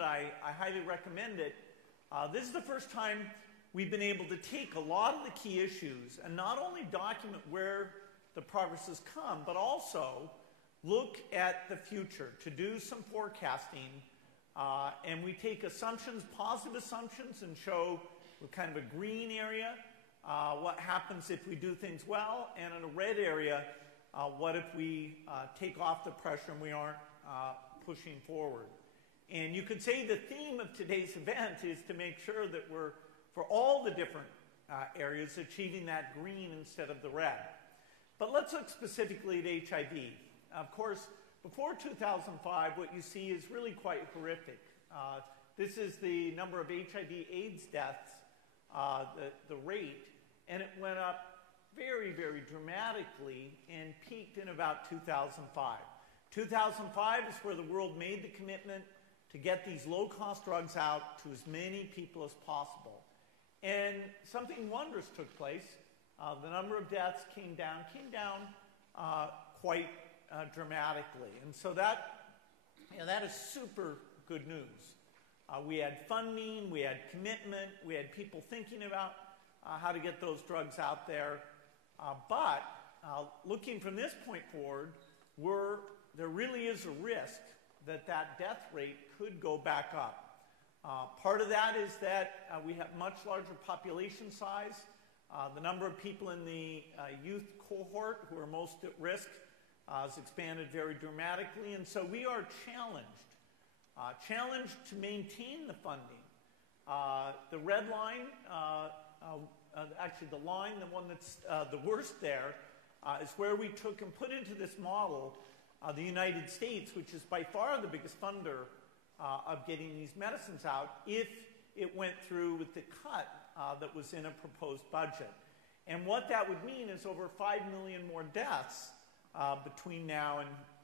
I highly recommend it. This is the first time we've been able to take a lot of the key issues and not only document where the progress has come, but also look at the future to do some forecasting. And we take assumptions, positive assumptions, and show with kind of a green area what happens if we do things well, and in a red area, what if we take off the pressure and we aren't pushing forward. And you could say the theme of today's event is to make sure that we're, for all the different areas, achieving that green instead of the red. But let's look specifically at HIV. Of course, before 2005, what you see is really quite horrific. This is the number of HIV/AIDS deaths, the rate, and it went up very, very dramatically and peaked in about 2005. 2005 is where the world made the commitment to get these low-cost drugs out to as many people as possible. And something wondrous took place. The number of deaths came down quite dramatically. And so that is super good news. We had funding, we had commitment, we had people thinking about how to get those drugs out there. But looking from this point forward, there really is a risk that death rate could go back up. Part of that is that we have much larger population size. The number of people in the youth cohort who are most at risk has expanded very dramatically, and so we are challenged to maintain the funding. The red line, actually the line, the one that's the worst there, is where we took and put into this model the United States, which is by far the biggest funder of getting these medicines out, if it went through with the cut that was in a proposed budget. And what that would mean is over 5 million more deaths between now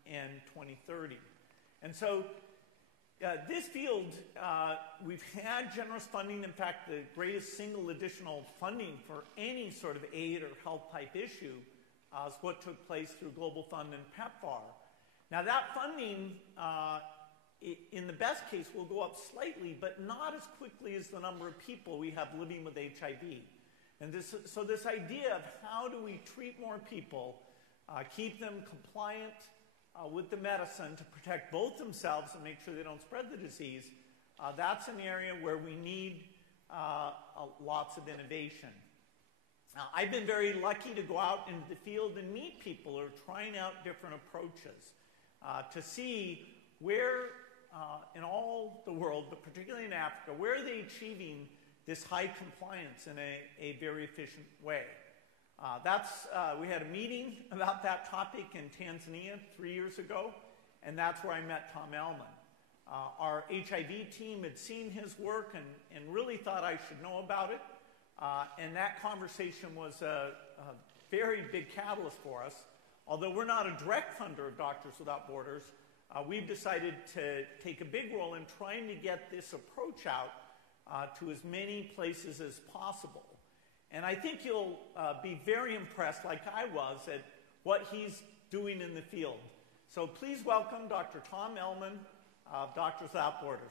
and 2030. And so this field, we've had generous funding. In fact, the greatest single additional funding for any sort of aid or health type issue is what took place through Global Fund and PEPFAR. Now that funding, in the best case, will go up slightly, but not as quickly as the number of people we have living with HIV. And so this idea of how do we treat more people, keep them compliant with the medicine to protect both themselves and make sure they don't spread the disease, that's an area where we need lots of innovation. Now, I've been very lucky to go out into the field and meet people who are trying out different approaches to see where in all the world, but particularly in Africa, where are they achieving this high compliance in a very efficient way. We had a meeting about that topic in Tanzania 3 years ago, and that's where I met Tom Ellman. Our HIV team had seen his work and really thought I should know about it, and that conversation was a very big catalyst for us. Although we're not a direct funder of Doctors Without Borders, we've decided to take a big role in trying to get this approach out to as many places as possible. And I think you'll be very impressed, like I was, at what he's doing in the field. So please welcome Dr. Tom Ellman of Doctors Without Borders.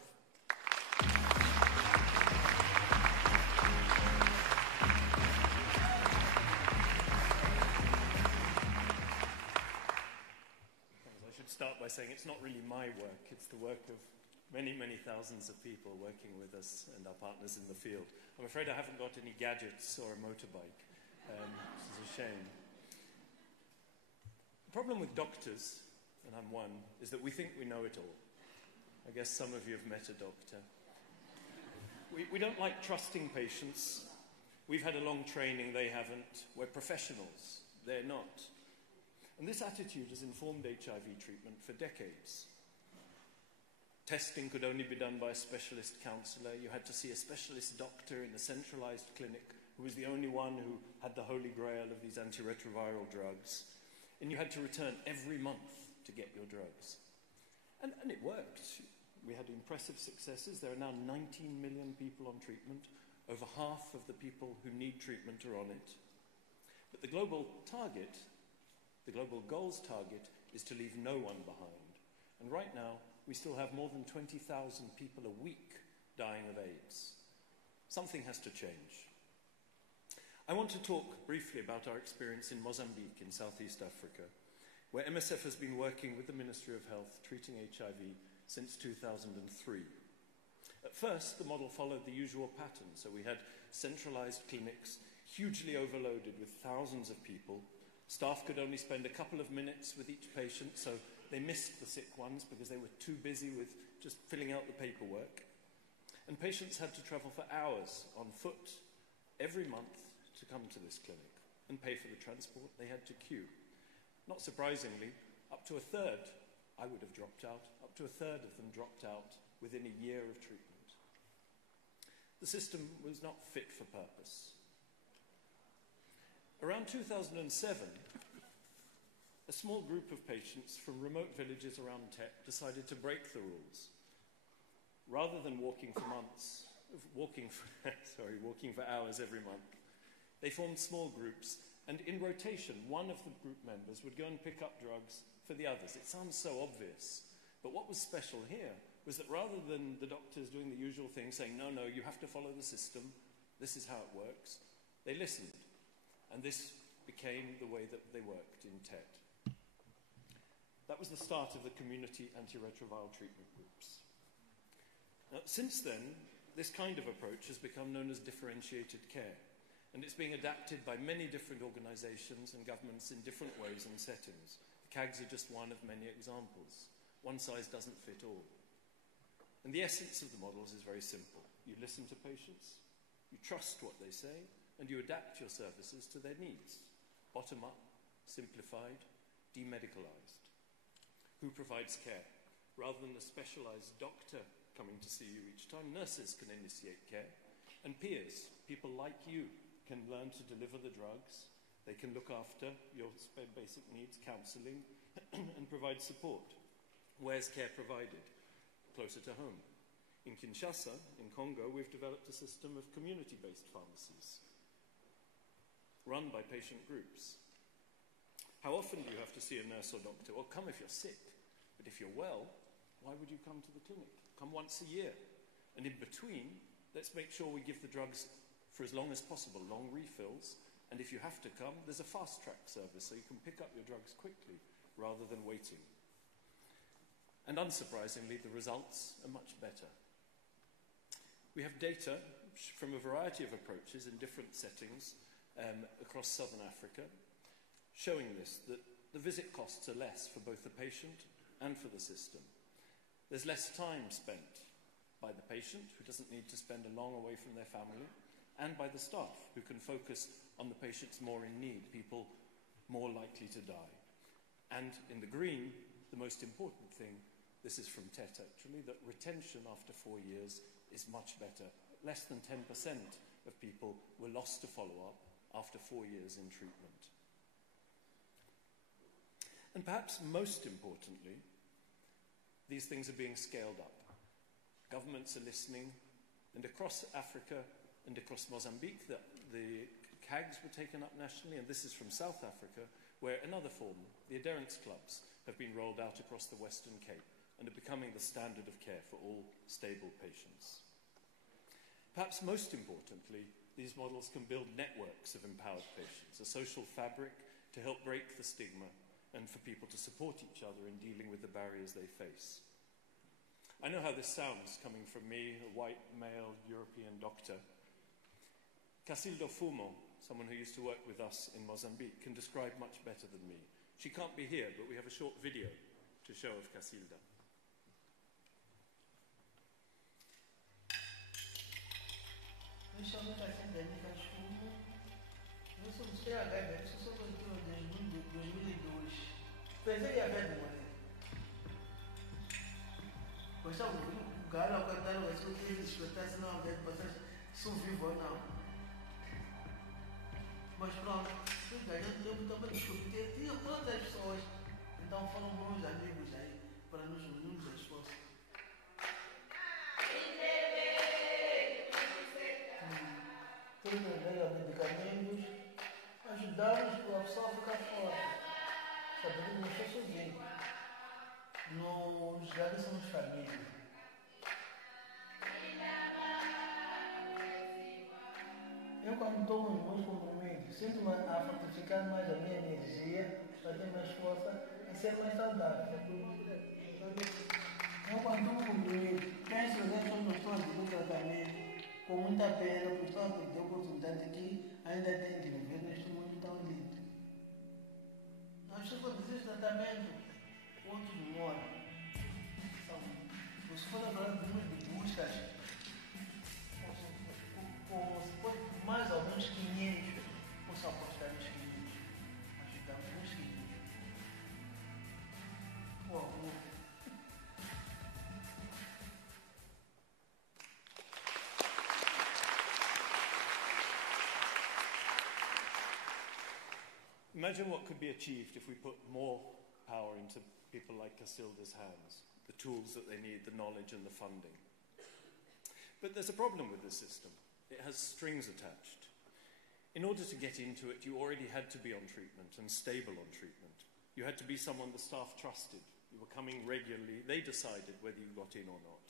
I should start by saying it's not really my work, it's the work of many, many thousands of people working with us and our partners in the field. I'm afraid I haven't got any gadgets or a motorbike, which is a shame. The problem with doctors, and I'm one, is that we think we know it all. I guess some of you have met a doctor. We don't like trusting patients. We've had a long training, they haven't. We're professionals, they're not. And this attitude has informed HIV treatment for decades. Testing could only be done by a specialist counsellor. You had to see a specialist doctor in a centralised clinic who was the only one who had the holy grail of these antiretroviral drugs. And you had to return every month to get your drugs. And it worked. We had impressive successes. There are now 19 million people on treatment. Over half of the people who need treatment are on it. But the global target, the global goals target, is to leave no one behind. And right now, we still have more than 20,000 people a week dying of AIDS. Something has to change. I want to talk briefly about our experience in Mozambique in Southeast Africa, where MSF has been working with the Ministry of Health treating HIV since 2003. At first, the model followed the usual pattern, so we had centralized clinics, hugely overloaded with thousands of people. Staff could only spend a couple of minutes with each patient, so they missed the sick ones because they were too busy with just filling out the paperwork. And patients had to travel for hours on foot every month to come to this clinic and pay for the transport. They had to queue. Not surprisingly, up to a third, I would have dropped out, up to a third of them dropped out within a year of treatment. The system was not fit for purpose. Around 2007, a small group of patients from remote villages around Tet decided to break the rules. Rather than walking for hours every month, they formed small groups, and in rotation, one of the group members would go and pick up drugs for the others. It sounds so obvious, but what was special here was that rather than the doctors doing the usual thing, saying, no, you have to follow the system, this is how it works, they listened. And this became the way that they worked in Tet. That was the start of the community antiretroviral treatment groups. Now, since then, this kind of approach has become known as differentiated care, and it's being adapted by many different organizations and governments in different ways and settings. The CAGs are just one of many examples. One size doesn't fit all. And the essence of the models is very simple. You listen to patients, you trust what they say, and you adapt your services to their needs. Bottom up, simplified, demedicalized. Who provides care? Rather than a specialized doctor coming to see you each time, nurses can initiate care, and peers, people like you, can learn to deliver the drugs. They can look after your basic needs, counseling, and provide support. Where's care provided? Closer to home. In Kinshasa, in Congo, we've developed a system of community-based pharmacies run by patient groups. How often do you have to see a nurse or doctor? Well, come if you're sick, but if you're well, why would you come to the clinic? Come once a year. And in between, let's make sure we give the drugs for as long as possible, long refills, and if you have to come, there's a fast-track service so you can pick up your drugs quickly rather than waiting. And unsurprisingly, the results are much better. We have data from a variety of approaches in different settings across southern Africa showing this, that the visit costs are less for both the patient and for the system. There's less time spent by the patient, who doesn't need to spend long away from their family, and by the staff, who can focus on the patients more in need, people more likely to die. And in the green, the most important thing, this is from Tet actually, that retention after 4 years is much better. Less than 10% of people were lost to follow-up after 4 years in treatment. And perhaps most importantly, these things are being scaled up. Governments are listening, and across Africa and across Mozambique, the CAGs were taken up nationally, and this is from South Africa, where another form, the adherence clubs, have been rolled out across the Western Cape and are becoming the standard of care for all stable patients. Perhaps most importantly, these models can build networks of empowered patients, a social fabric to help break the stigma and for people to support each other in dealing with the barriers they face. I know how this sounds coming from me, a white, male, European doctor. Casilda Fumo, someone who used to work with us in Mozambique, can describe much better than me. She can't be here, but we have a short video to show of Casilda. Eu chamo Casilda Nicas Fumo. Eu sou HIV, sou produtora de 2002. Pensei em haver uma. Pois sabe, o cara ao cantar o que ele escutar, se não haver passagem, se vivo ou não. Mas pronto, eu lembro também de discutir, tinha quantas pessoas, então foram bons amigos aí, para nos unirmos a esforço. Temos medicamentos, ajudamos a pessoa a ficar forte, sabendo que não sou sozinho. nos realizamos família. Eu, quando tomo os meus comprimidos, sinto-me a fortificar mais a minha energia, a ter mais força e ser mais saudável. Eu, quando tomo comprimidos, penso que eu não estou a fazer tratamento com muita pena, porque estou a perder a oportunidade que ainda tenho de viver neste mundo tão lindo. Nós estamos a fazer tratamento, outros moram. Se for agora de buscas, com mais ou menos 500, posso apostar nos 500. Ajudamos nos 500. Por favor. Imagine what could be achieved if we put more power into people like Casilda's hands, the tools that they need, the knowledge and the funding. But there's a problem with this system. It has strings attached. In order to get into it, you already had to be on treatment and stable on treatment. You had to be someone the staff trusted. You were coming regularly. They decided whether you got in or not.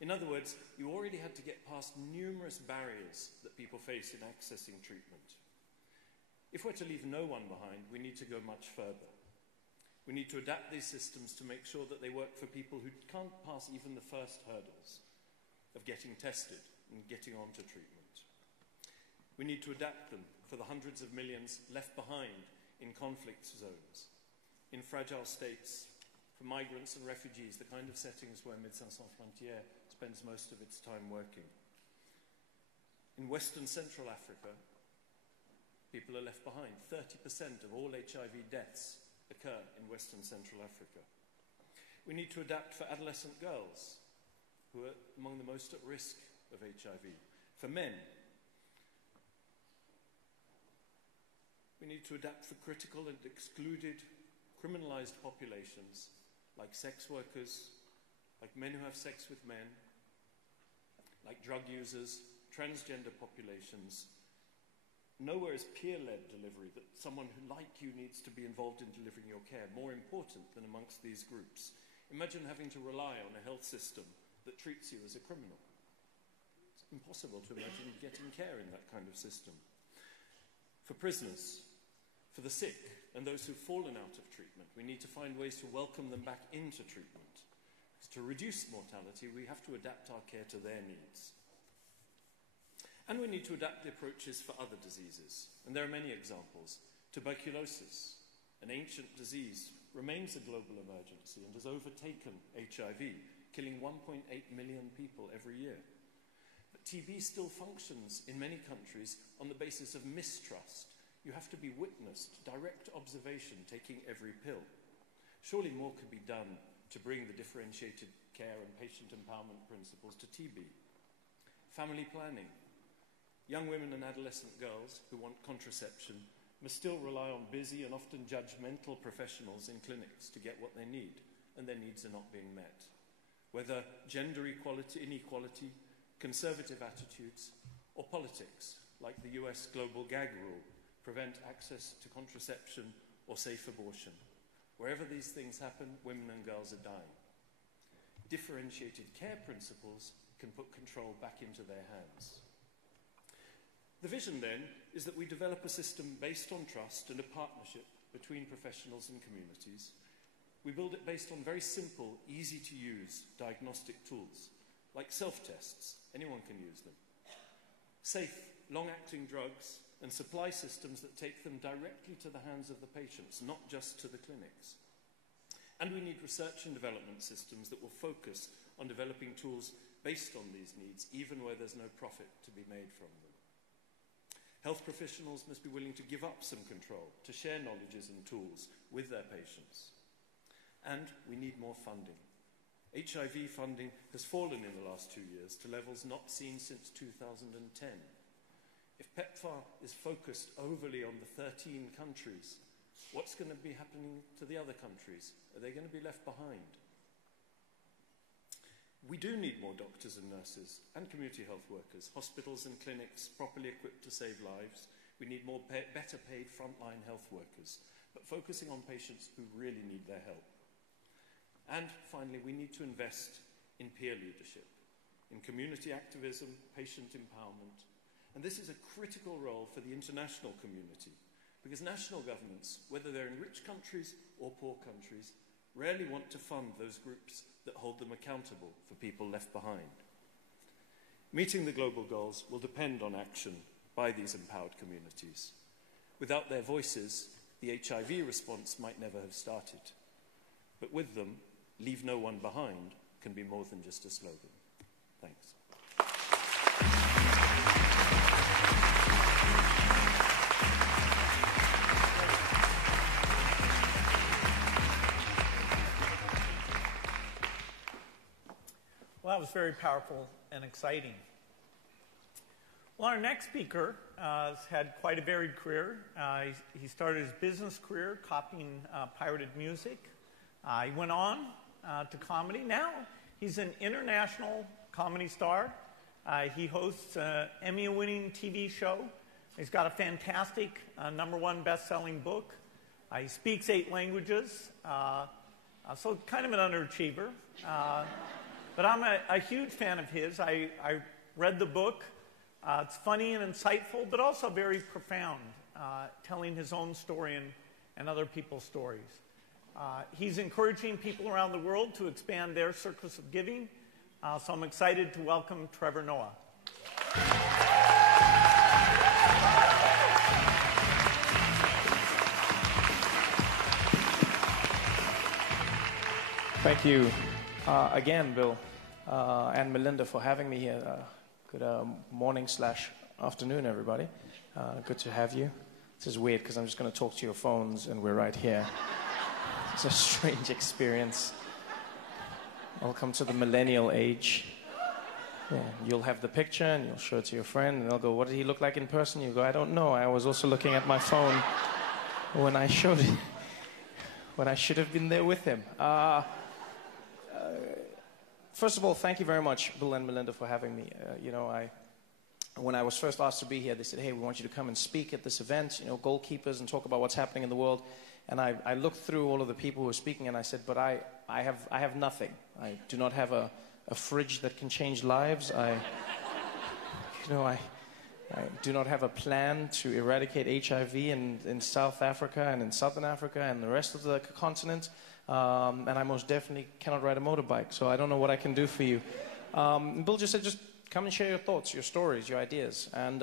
In other words, you already had to get past numerous barriers that people face in accessing treatment. If we're to leave no one behind, we need to go much further. We need to adapt these systems to make sure that they work for people who can't pass even the first hurdles of getting tested and getting onto treatment. We need to adapt them for the hundreds of millions left behind in conflict zones, in fragile states, for migrants and refugees, the kind of settings where Médecins Sans Frontières spends most of its time working. In Western Central Africa, people are left behind. 30% of all HIV deaths occur in Western Central Africa. We need to adapt for adolescent girls, who are among the most at risk of HIV. For men, we need to adapt for critical and excluded, criminalized populations, like sex workers, like men who have sex with men, like drug users, transgender populations. Nowhere is peer-led delivery, that someone who, like you, needs to be involved in delivering your care, more important than amongst these groups. Imagine having to rely on a health system that treats you as a criminal. It's impossible to imagine getting care in that kind of system. For prisoners, for the sick, and those who've fallen out of treatment, we need to find ways to welcome them back into treatment. Because to reduce mortality, we have to adapt our care to their needs. And we need to adapt the approaches for other diseases. And there are many examples. Tuberculosis, an ancient disease, remains a global emergency and has overtaken HIV, killing 1.8 million people every year. But TB still functions in many countries on the basis of mistrust. You have to be witnessed, direct observation, taking every pill. Surely more could be done to bring the differentiated care and patient empowerment principles to TB. Family planning. Young women and adolescent girls who want contraception must still rely on busy and often judgmental professionals in clinics to get what they need, and their needs are not being met. Whether gender equality, inequality, conservative attitudes, or politics, like the US global gag rule, prevent access to contraception or safe abortion. Wherever these things happen, women and girls are dying. Differentiated care principles can put control back into their hands. The vision, then, is that we develop a system based on trust and a partnership between professionals and communities. We build it based on very simple, easy-to-use diagnostic tools, like self-tests. Anyone can use them. Safe, long-acting drugs and supply systems that take them directly to the hands of the patients, not just to the clinics. And we need research and development systems that will focus on developing tools based on these needs, even where there's no profit to be made from them. Health professionals must be willing to give up some control, to share knowledges and tools with their patients. And we need more funding. HIV funding has fallen in the last 2 years to levels not seen since 2010. If PEPFAR is focused overly on the 13 countries, what's going to be happening to the other countries? Are they going to be left behind? We do need more doctors and nurses and community health workers, hospitals and clinics properly equipped to save lives. We need more better paid frontline health workers, but focusing on patients who really need their help. And finally, we need to invest in peer leadership, in community activism, patient empowerment. And this is a critical role for the international community, because national governments, whether they're in rich countries or poor countries, rarely want to fund those groups that hold them accountable for people left behind. Meeting the global goals will depend on action by these empowered communities. Without their voices, the HIV response might never have started. But with them, leave no one behind can be more than just a slogan. Thanks. Well, that was very powerful and exciting. Well, our next speaker has had quite a varied career. He started his business career copying pirated music. He went on to comedy. Now he's an international comedy star. He hosts an Emmy-winning TV show. He's got a fantastic #1 best-selling book. He speaks 8 languages, so kind of an underachiever. But I'm a huge fan of his. I read the book. It's funny and insightful, but also very profound, telling his own story and other people's stories. He's encouraging people around the world to expand their circles of giving, so I'm excited to welcome Trevor Noah. Thank you again, Bill and Melinda, for having me here. Good morning/afternoon, everybody. Good to have you. This is weird because I'm just going to talk to your phones and we're right here. It's a strange experience. Welcome to the millennial age. Yeah, you'll have the picture and you'll show it to your friend and they'll go, what did he look like in person? You go, I don't know. I was also looking at my phone when I showed it, when I should have been there with him. First of all, thank you very much, Bill and Melinda, for having me. When I was first asked to be here, they said, hey, we want you to come and speak at this event, goalkeepers, and talk about what's happening in the world. And I looked through all of the people who were speaking, and I said, but I have nothing. I do not have a fridge that can change lives. I do not have a plan to eradicate HIV in South Africa and in Southern Africa and the rest of the continent. And I most definitely cannot ride a motorbike, so I don't know what I can do for you. Bill just said, just come and share your thoughts, your stories, your ideas. And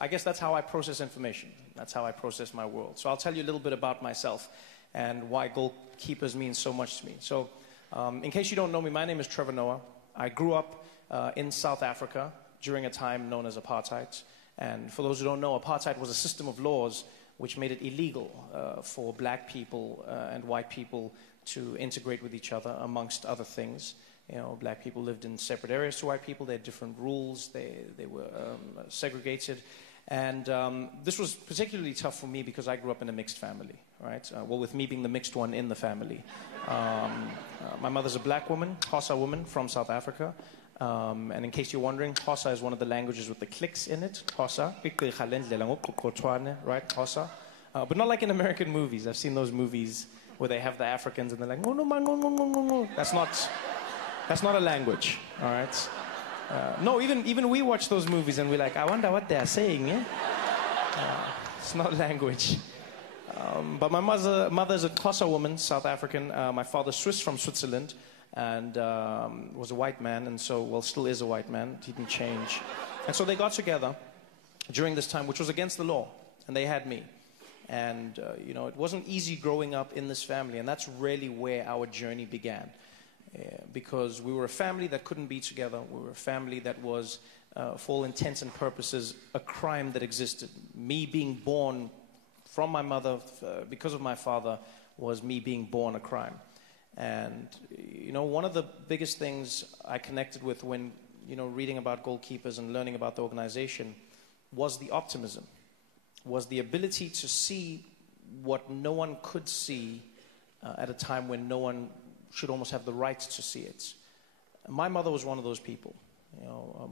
I guess that's how I process information. That's how I process my world. So I'll tell you a little bit about myself and why goalkeepers mean so much to me. So in case you don't know me, my name is Trevor Noah. I grew up in South Africa during a time known as apartheid. And for those who don't know, apartheid was a system of laws which made it illegal for black people and white people to integrate with each other, amongst other things. Black people lived in separate areas to white people. They had different rules. They were segregated. And this was particularly tough for me because I grew up in a mixed family, right? With me being the mixed one in the family. My mother's a black woman, Xhosa woman from South Africa. And in case you're wondering, Xhosa is one of the languages with the clicks in it. Xhosa, right? Xhosa. But not like in American movies. I've seen those movies where they have the Africans and they're like, no, no, man, no, no, no, no, no. That's not a language, all right? No, even we watch those movies and we're like, I wonder what they're saying, eh? It's not language. But my mother's a Xhosa woman, South African. My father's Swiss from Switzerland and was a white man, and so, still is a white man. He didn't change. And so they got together during this time, which was against the law, and they had me. And, it wasn't easy growing up in this family, and that's really where our journey began. Because we were a family that couldn't be together. We were a family that was, for all intents and purposes, a crime that existed. Me being born from my mother, because of my father, was me being born a crime. And, one of the biggest things I connected with when, reading about goalkeepers and learning about the organization was the optimism, was the ability to see what no one could see at a time when no one should almost have the right to see it. My mother was one of those people.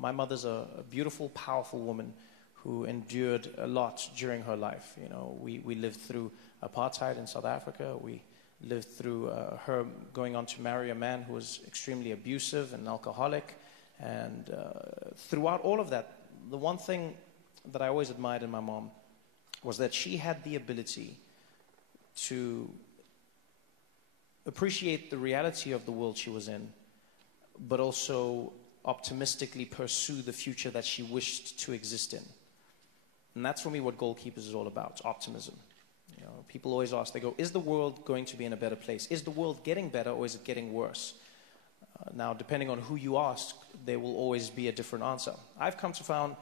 My mother's a beautiful, powerful woman who endured a lot during her life. We lived through apartheid in South Africa. We lived through her going on to marry a man who was extremely abusive and alcoholic. And throughout all of that, the one thing that I always admired in my mom was that she had the ability to appreciate the reality of the world she was in, but also optimistically pursue the future that she wished to exist in. And that's for me what Goalkeepers is all about, optimism. You know, people always ask, they go, is the world going to be in a better place? Is the world getting better or is it getting worse? Now, depending on who you ask, there will always be a different answer. I've come to find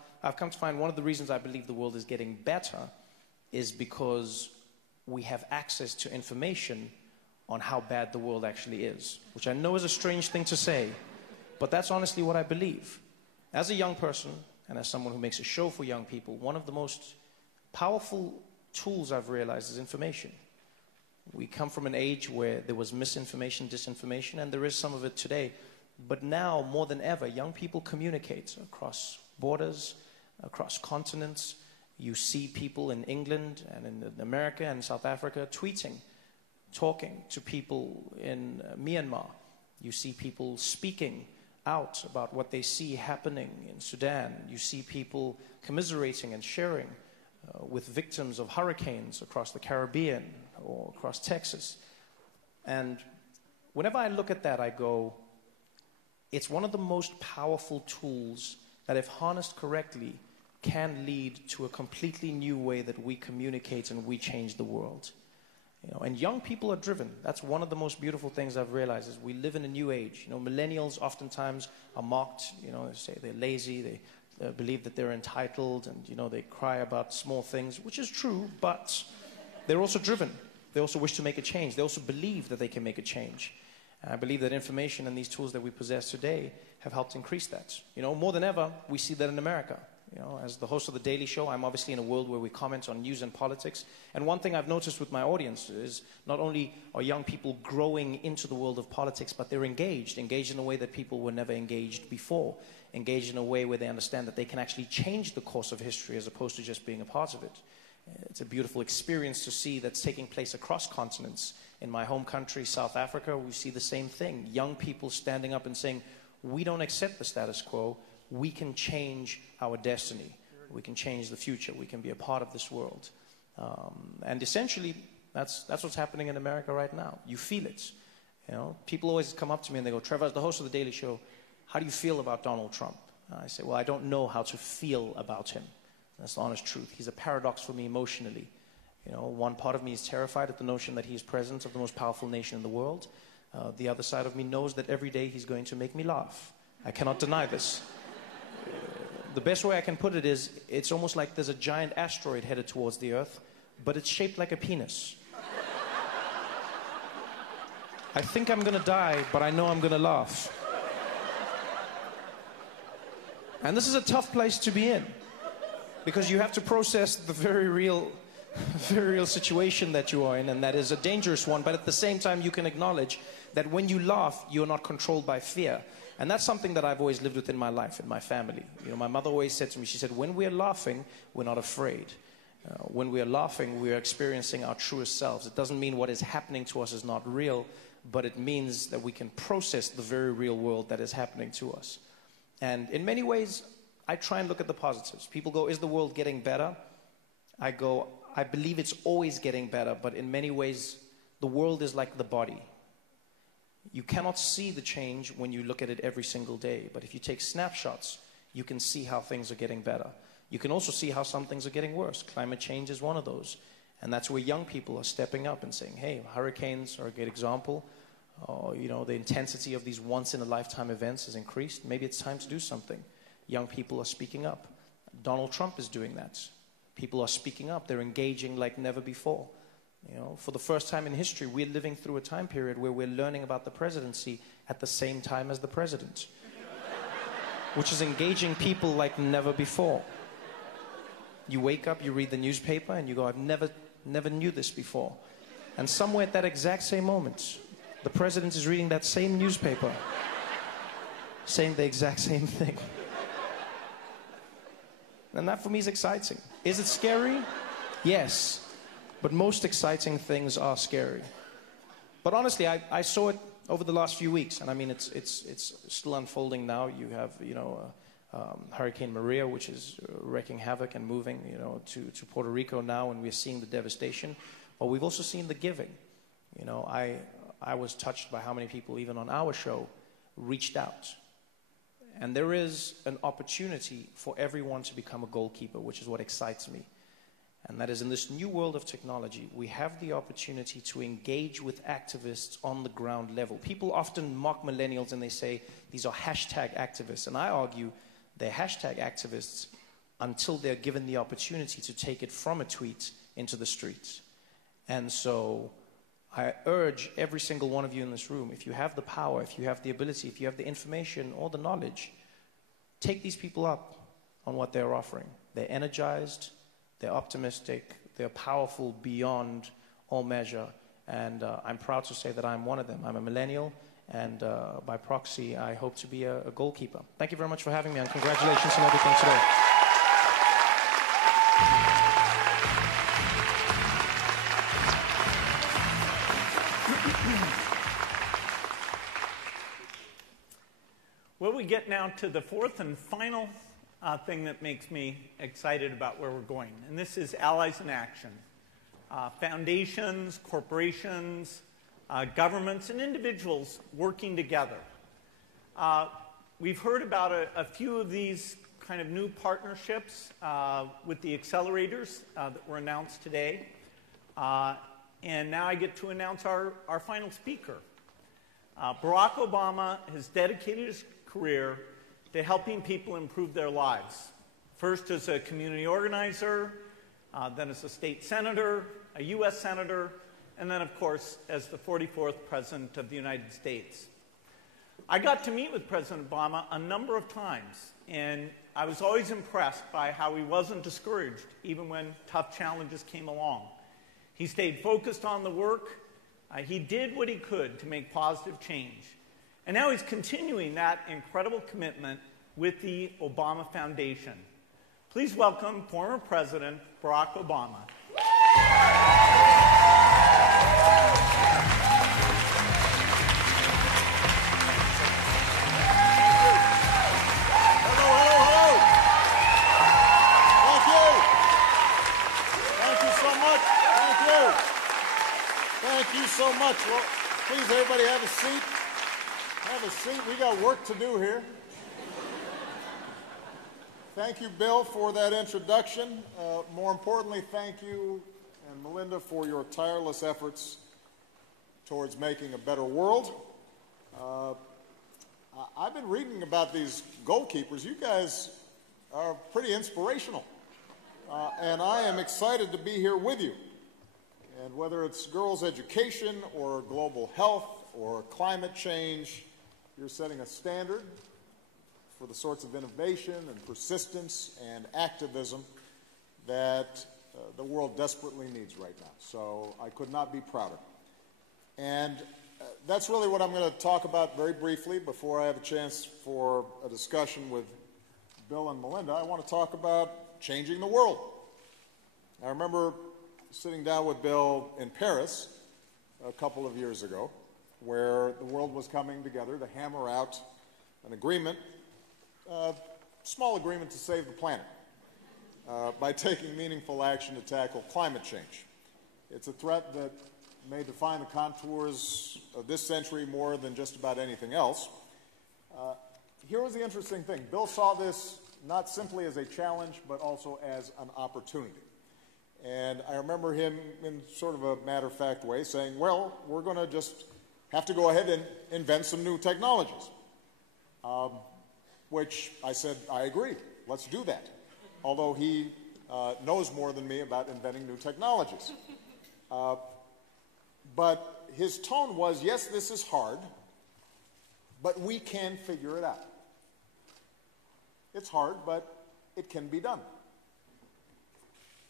one of the reasons I believe the world is getting better is because we have access to information on how bad the world actually is, which I know is a strange thing to say, but that's honestly what I believe. As a young person, and as someone who makes a show for young people, one of the most powerful tools I've realized is information. We come from an age where there was misinformation, disinformation, and there is some of it today. But now, more than ever, young people communicate across borders, across continents. You see people in England and in America and South Africa tweeting, talking to people in Myanmar. You see people speaking out about what they see happening in Sudan. You see people commiserating and sharing with victims of hurricanes across the Caribbean or across Texas. And whenever I look at that, I go, it's one of the most powerful tools that, if harnessed correctly, can lead to a completely new way that we communicate and we change the world. You know, and young people are driven. That's one of the most beautiful things I've realized is we live in a new age. You know, millennials oftentimes are mocked. You know, they say they're lazy, they believe that they're entitled, and, you know, they cry about small things, which is true, but they're also driven. They also wish to make a change. They also believe that they can make a change. And I believe that information and these tools that we possess today have helped increase that. You know, more than ever, we see that in America. You know, as the host of The Daily Show, I'm obviously in a world where we comment on news and politics. And one thing I've noticed with my audience is not only are young people growing into the world of politics, but they're engaged in a way that people were never engaged before, engaged in a way where they understand that they can actually change the course of history as opposed to just being a part of it. It's a beautiful experience to see that's taking place across continents. In my home country, South Africa, we see the same thing. Young people standing up and saying, we don't accept the status quo. We can change our destiny. We can change the future. We can be a part of this world. And essentially, that's what's happening in America right now. You feel it. You know, people always come up to me and they go, Trevor, as the host of The Daily Show, how do you feel about Donald Trump? I say, well, I don't know how to feel about him. That's the honest truth. He's a paradox for me emotionally. You know, one part of me is terrified at the notion that he's president of the most powerful nation in the world. The other side of me knows that every day he's going to make me laugh. I cannot deny this. The best way I can put it is, it's almost like there's a giant asteroid headed towards the Earth, but it's shaped like a penis. I think I'm going to die, but I know I'm going to laugh. And this is a tough place to be in, because you have to process the very real situation that you are in, and that is a dangerous one, but at the same time you can acknowledge that when you laugh, you're not controlled by fear. And that's something that I've always lived with in my life, in my family. You know, my mother always said to me, she said, when we're laughing, we're not afraid. When we're laughing, we're experiencing our truest selves. It doesn't mean what is happening to us is not real, but it means that we can process the very real world that is happening to us. And in many ways, I try and look at the positives. People go, is the world getting better? I go, I believe it's always getting better, but in many ways, the world is like the body. You cannot see the change when you look at it every single day, but if you take snapshots, you can see how things are getting better. You can also see how some things are getting worse. Climate change is one of those. And that's where young people are stepping up and saying, hey, hurricanes are a great example. You know, the intensity of these once-in-a-lifetime events has increased. Maybe it's time to do something. Young people are speaking up. Donald Trump is doing that. People are speaking up. They're engaging like never before. You know, for the first time in history, we're living through a time period where we're learning about the presidency at the same time as the president, which is engaging people like never before. You wake up, you read the newspaper, and you go, I've never knew this before. And somewhere at that exact same moment, the president is reading that same newspaper, saying the exact same thing. And that for me is exciting. Is it scary? Yes. But most exciting things are scary. But honestly, I saw it over the last few weeks, and I mean, it's still unfolding now. You have, Hurricane Maria, which is wreaking havoc and moving, to Puerto Rico now, and we're seeing the devastation. But we've also seen the giving. I was touched by how many people, even on our show, reached out. And there is an opportunity for everyone to become a goalkeeper, which is what excites me. And that is, in this new world of technology, we have the opportunity to engage with activists on the ground level. People often mock millennials and they say, these are hashtag activists. And I argue they're hashtag activists until they're given the opportunity to take it from a tweet into the streets. And so I urge every single one of you in this room, if you have the power, if you have the ability, if you have the information or the knowledge, take these people up on what they're offering. They're energized, they're optimistic, they're powerful beyond all measure, and I'm proud to say that I'm one of them. I'm a millennial, and by proxy, I hope to be a goalkeeper. Thank you very much for having me, and congratulations on everything today. Well, we get now to the fourth and final thing that makes me excited about where we're going. And this is allies in action. Foundations, corporations, governments, and individuals working together. We've heard about a few of these kind of new partnerships with the accelerators that were announced today. And now I get to announce our final speaker. Barack Obama has dedicated his career to helping people improve their lives. First as a community organizer, then as a state senator, a U.S. senator, and then, of course, as the 44th President of the United States. I got to meet with President Obama a number of times, and I was always impressed by how he wasn't discouraged, even when tough challenges came along. He stayed focused on the work. He did what he could to make positive change. And now he's continuing that incredible commitment with the Obama Foundation. Please welcome former President Barack Obama. Hello. Thank you so much. Thank you so much. Well, please, everybody have a seat. Have a seat. We got work to do here. Thank you, Bill, for that introduction. More importantly, thank you and Melinda for your tireless efforts towards making a better world. I've been reading about these goalkeepers. You guys are pretty inspirational. And I am excited to be here with you. And whether it's girls' education or global health or climate change, you're setting a standard for the sorts of innovation and persistence and activism that the world desperately needs right now. So I could not be prouder. And that's really what I'm going to talk about very briefly before I have a chance for a discussion with Bill and Melinda. I want to talk about changing the world. I remember sitting down with Bill in Paris a couple of years ago, where the world was coming together to hammer out an agreement, a small agreement to save the planet by taking meaningful action to tackle climate change. It's a threat that may define the contours of this century more than just about anything else. Here was the interesting thing. Bill saw this not simply as a challenge, but also as an opportunity. And I remember him in sort of a matter-of-fact way saying, well, we're going to just have to go ahead and invent some new technologies. Which I said, I agree, let's do that. Although he knows more than me about inventing new technologies. But his tone was, yes, this is hard, but we can figure it out. It's hard, but it can be done.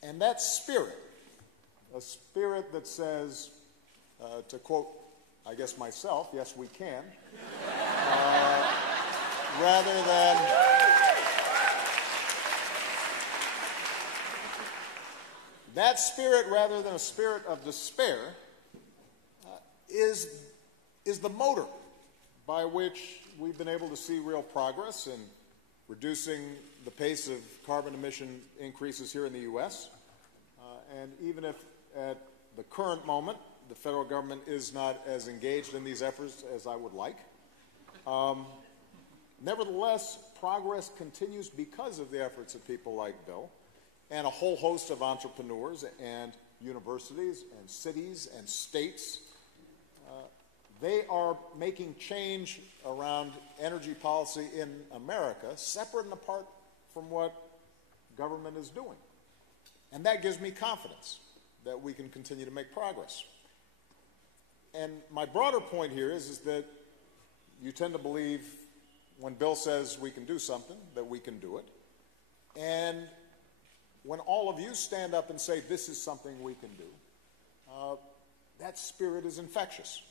And that spirit, a spirit that says, to quote, I guess myself, yes, we can, rather than that spirit, rather than a spirit of despair, is the motor by which we've been able to see real progress in reducing the pace of carbon emission increases here in the U.S. And even if at the current moment the federal government is not as engaged in these efforts as I would like, nevertheless, progress continues because of the efforts of people like Bill and a whole host of entrepreneurs and universities and cities and states. They are making change around energy policy in America separate and apart from what government is doing. And that gives me confidence that we can continue to make progress. And my broader point here is that you tend to believe when Bill says we can do something, that we can do it. And when all of you stand up and say this is something we can do, that spirit is infectious.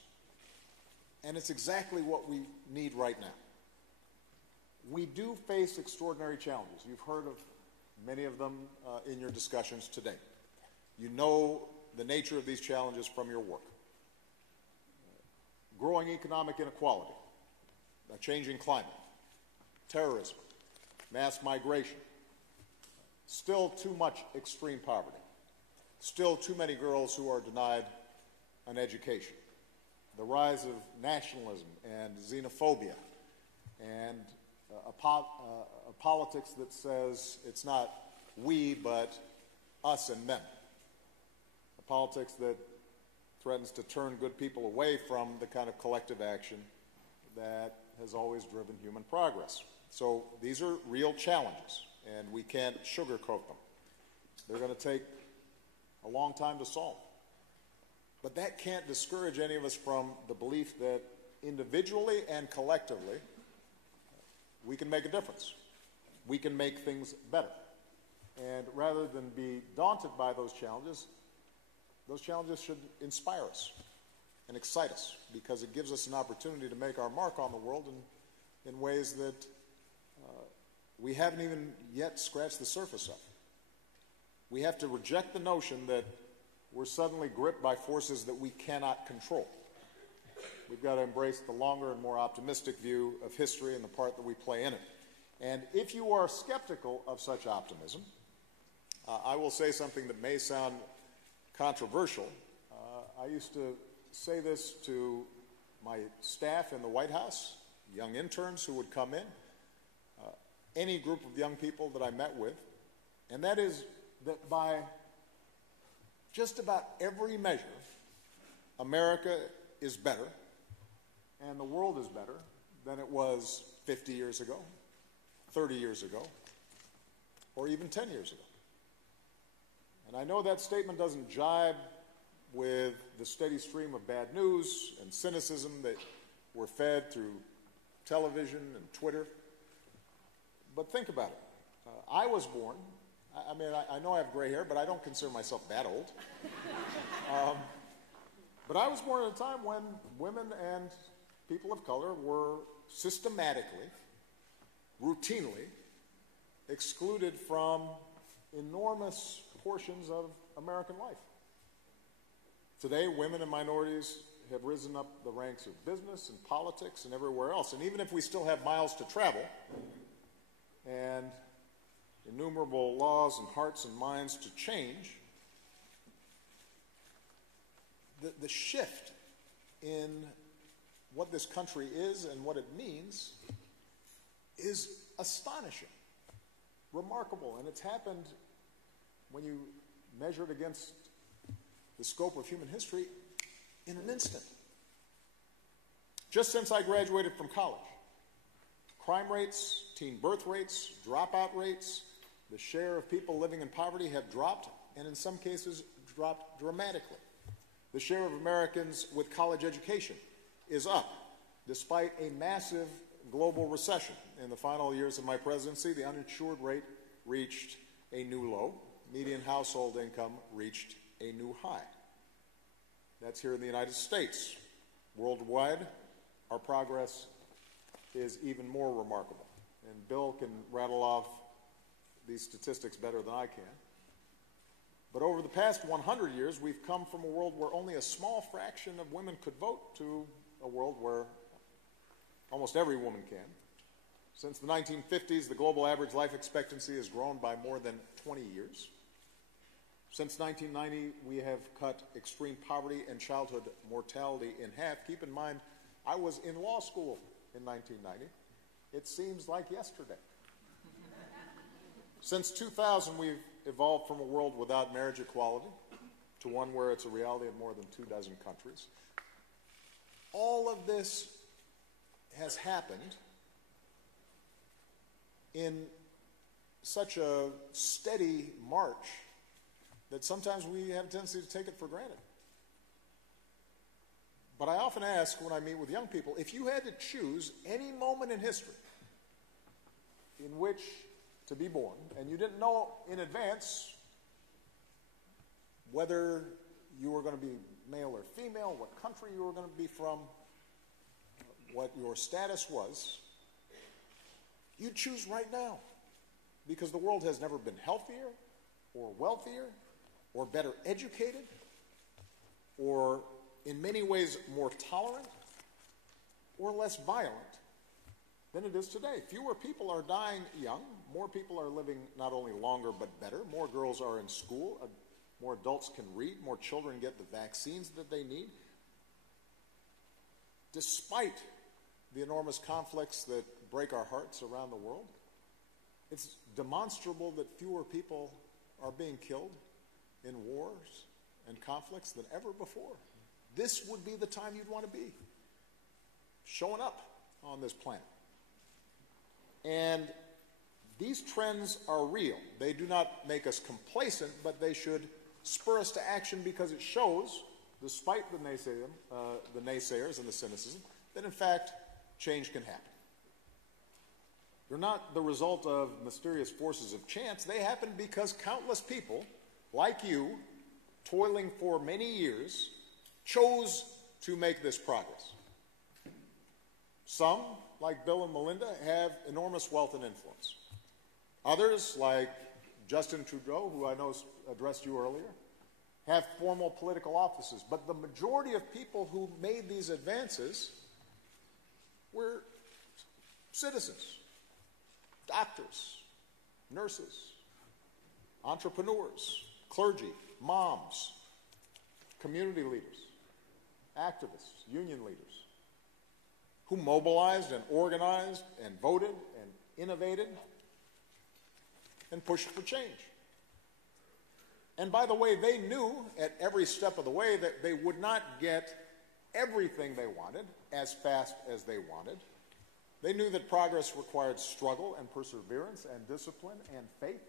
And it's exactly what we need right now. We do face extraordinary challenges. You've heard of many of them in your discussions today. You know the nature of these challenges from your work. Growing economic inequality, a changing climate, terrorism, mass migration, still too much extreme poverty, still too many girls who are denied an education, the rise of nationalism and xenophobia, and a politics that says it's not we but us and them, a politics that threatens to turn good people away from the kind of collective action that has always driven human progress. So these are real challenges, and we can't sugarcoat them. They're going to take a long time to solve. But that can't discourage any of us from the belief that individually and collectively, we can make a difference. We can make things better. And rather than be daunted by those challenges should inspire us and excite us, because it gives us an opportunity to make our mark on the world in ways that we haven't even yet scratched the surface of. We have to reject the notion that we're suddenly gripped by forces that we cannot control. We've got to embrace the longer and more optimistic view of history and the part that we play in it. And if you are skeptical of such optimism, I will say something that may sound controversial. I used to say this to my staff in the White House, young interns who would come in, any group of young people that I met with, and that is that by just about every measure, America is better and the world is better than it was 50 years ago, 30 years ago, or even 10 years ago. And I know that statement doesn't jibe with the steady stream of bad news and cynicism that we're fed through television and Twitter. But think about it. I was born, I know I have gray hair, but I don't consider myself that old. But I was born at a time when women and people of color were systematically, routinely excluded from enormous portions of American life. Today, women and minorities have risen up the ranks of business and politics and everywhere else. And even if we still have miles to travel and innumerable laws and hearts and minds to change, the shift in what this country is and what it means is astonishing, remarkable, and it's happened when you measure it against the scope of human history in an instant. Just since I graduated from college, crime rates, teen birth rates, dropout rates, the share of people living in poverty have dropped, and in some cases dropped dramatically. The share of Americans with college education is up, despite a massive global recession. In the final years of my presidency, the uninsured rate reached a new low. Median household income reached a new high. That's here in the United States. Worldwide, our progress is even more remarkable. And Bill can rattle off these statistics better than I can. But over the past 100 years, we've come from a world where only a small fraction of women could vote to a world where almost every woman can. Since the 1950s, the global average life expectancy has grown by more than 20 years. Since 1990, we have cut extreme poverty and childhood mortality in half. Keep in mind, I was in law school in 1990. It seems like yesterday. Since 2000, we've evolved from a world without marriage equality to one where it's a reality in more than 24 countries. All of this has happened in such a steady march that sometimes we have a tendency to take it for granted. But I often ask when I meet with young people, if you had to choose any moment in history in which to be born, and you didn't know in advance whether you were going to be male or female, what country you were going to be from, what your status was, you'd choose right now, because the world has never been healthier or wealthier or better educated or in many ways more tolerant or less violent than it is today. Fewer people are dying young. More people are living not only longer but better. More girls are in school. More adults can read. More children get the vaccines that they need. Despite the enormous conflicts that break our hearts around the world, it's demonstrable that fewer people are being killed in wars and conflicts than ever before. This would be the time you'd want to be, showing up on this planet. And these trends are real. They do not make us complacent, but they should spur us to action because it shows, despite the naysayers and the cynicism, that in fact change can happen. They're not the result of mysterious forces of chance. They happen because countless people, like you, toiling for many years, chose to make this progress. Some, like Bill and Melinda, have enormous wealth and influence. Others, like Justin Trudeau, who I know addressed you earlier, have formal political offices. But the majority of people who made these advances were citizens, doctors, nurses, entrepreneurs, clergy, moms, community leaders, activists, union leaders, who mobilized and organized and voted and innovated and pushed for change. And by the way, they knew at every step of the way that they would not get everything they wanted as fast as they wanted. They knew that progress required struggle and perseverance and discipline and faith.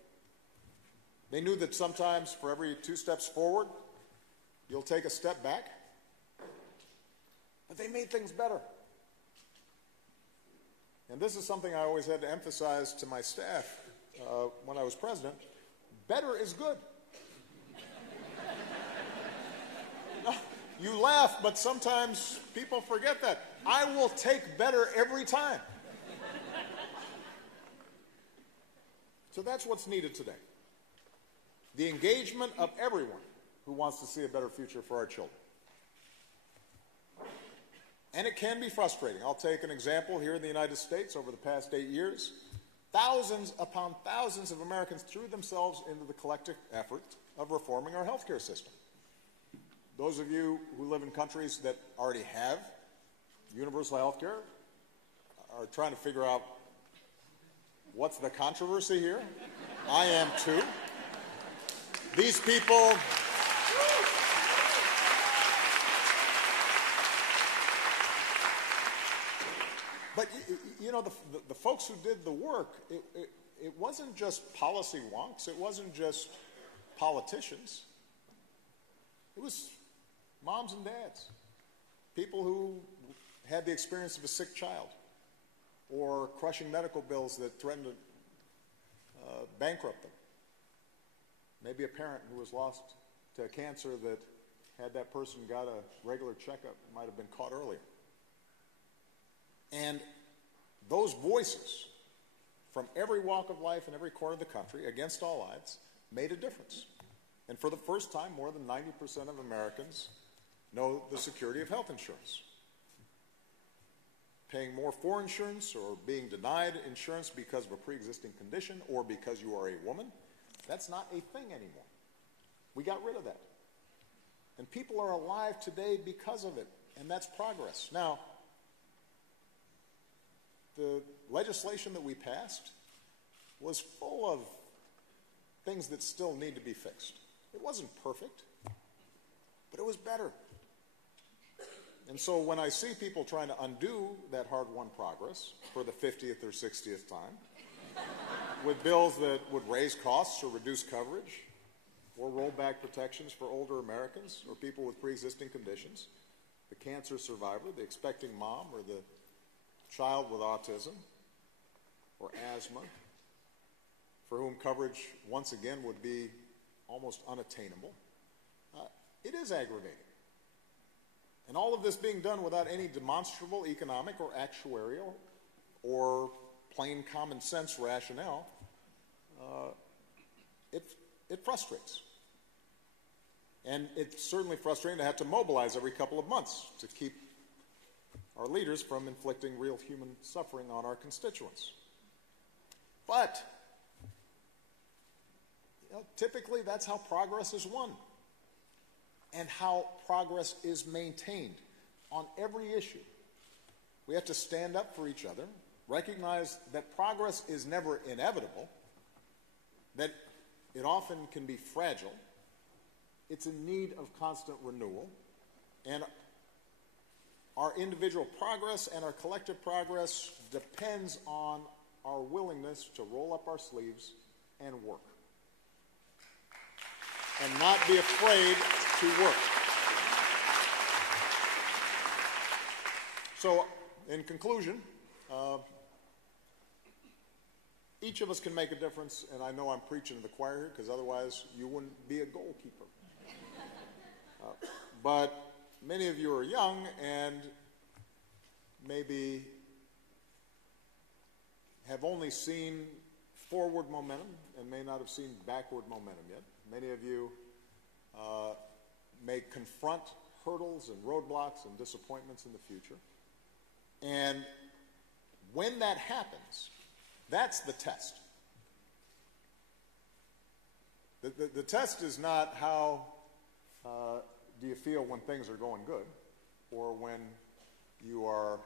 They knew that sometimes for every 2 steps forward, you'll take a step back. But they made things better. And this is something I always had to emphasize to my staff when I was president. Better is good. No, you laugh, but sometimes people forget that. I will take better every time. So that's what's needed today. The engagement of everyone who wants to see a better future for our children. And it can be frustrating. I'll take an example here in the United States. Over the past 8 years, thousands upon thousands of Americans threw themselves into the collective effort of reforming our healthcare system. Those of you who live in countries that already have universal healthcare are trying to figure out what's the controversy here. I am too. These people... But, you know, the folks who did the work, it wasn't just policy wonks. It wasn't just politicians. It was moms and dads, people who had the experience of a sick child or crushing medical bills that threatened to bankrupt them. Maybe a parent who was lost to cancer that, had that person got a regular checkup, might have been caught earlier. And those voices from every walk of life in every corner of the country, against all odds, made a difference. And for the first time, more than 90% of Americans know the security of health insurance. Paying more for insurance or being denied insurance because of a pre-existing condition or because you are a woman, that's not a thing anymore. We got rid of that. And people are alive today because of it, and that's progress. Now, the legislation that we passed was full of things that still need to be fixed. It wasn't perfect, but it was better. And so when I see people trying to undo that hard-won progress for the 50th or 60th time, with bills that would raise costs or reduce coverage, or roll back protections for older Americans or people with pre-existing conditions, the cancer survivor, the expecting mom, or the child with autism or asthma, for whom coverage once again would be almost unattainable, it is aggravating. And all of this being done without any demonstrable economic or actuarial or plain common sense rationale, it frustrates. And it's certainly frustrating to have to mobilize every couple of months to keep our leaders from inflicting real human suffering on our constituents. But typically that's how progress is won and how progress is maintained on every issue. We have to stand up for each other, recognize that progress is never inevitable, that it often can be fragile, it's in need of constant renewal, and our individual progress and our collective progress depends on our willingness to roll up our sleeves and work. And not be afraid to work. So, in conclusion, each of us can make a difference, and I know I'm preaching to the choir here because otherwise you wouldn't be a goalkeeper. But many of you are young and maybe have only seen forward momentum and may not have seen backward momentum yet. Many of you may confront hurdles and roadblocks and disappointments in the future. And when that happens, that's the test. The test is not how do you feel when things are going good or when you are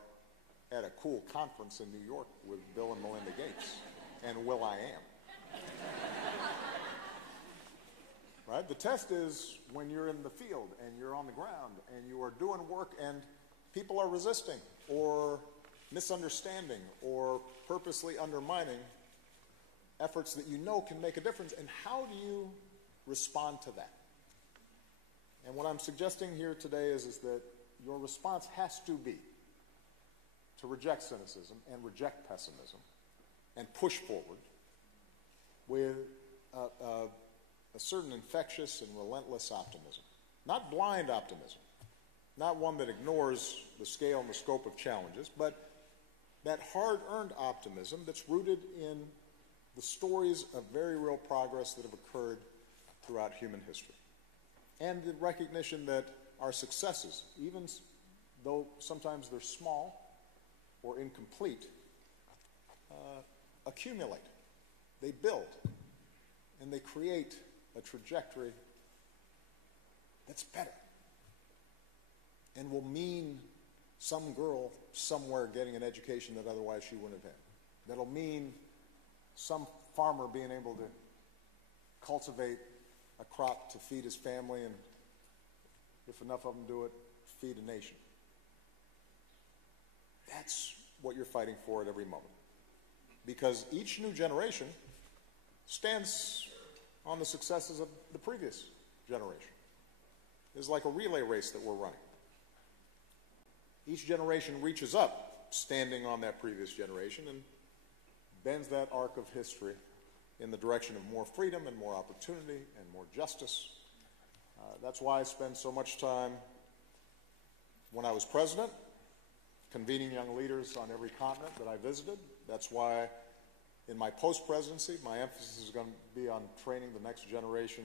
at a cool conference in New York with Bill and Melinda Gates and Will I Am. Right? The test is when you're in the field and you're on the ground and you are doing work and people are resisting or misunderstanding or purposely undermining efforts that you know can make a difference. And how do you respond to that? And what I'm suggesting here today is that your response has to be to reject cynicism and reject pessimism and push forward with a certain infectious and relentless optimism. Not blind optimism, not one that ignores the scale and the scope of challenges, but that hard-earned optimism that's rooted in the stories of very real progress that have occurred throughout human history. And the recognition that our successes, even though sometimes they're small or incomplete, accumulate. They build, and they create a trajectory that's better and will mean some girl somewhere getting an education that otherwise she wouldn't have had. That'll mean some farmer being able to cultivate a crop to feed his family and, if enough of them do it, feed a nation. That's what you're fighting for at every moment. Because each new generation stands on the successes of the previous generation. It's like a relay race that we're running. Each generation reaches up, standing on that previous generation, and bends that arc of history in the direction of more freedom and more opportunity and more justice. That's why I spend so much time, when I was president, convening young leaders on every continent that I visited. That's why in my post-presidency, my emphasis is going to be on training the next generation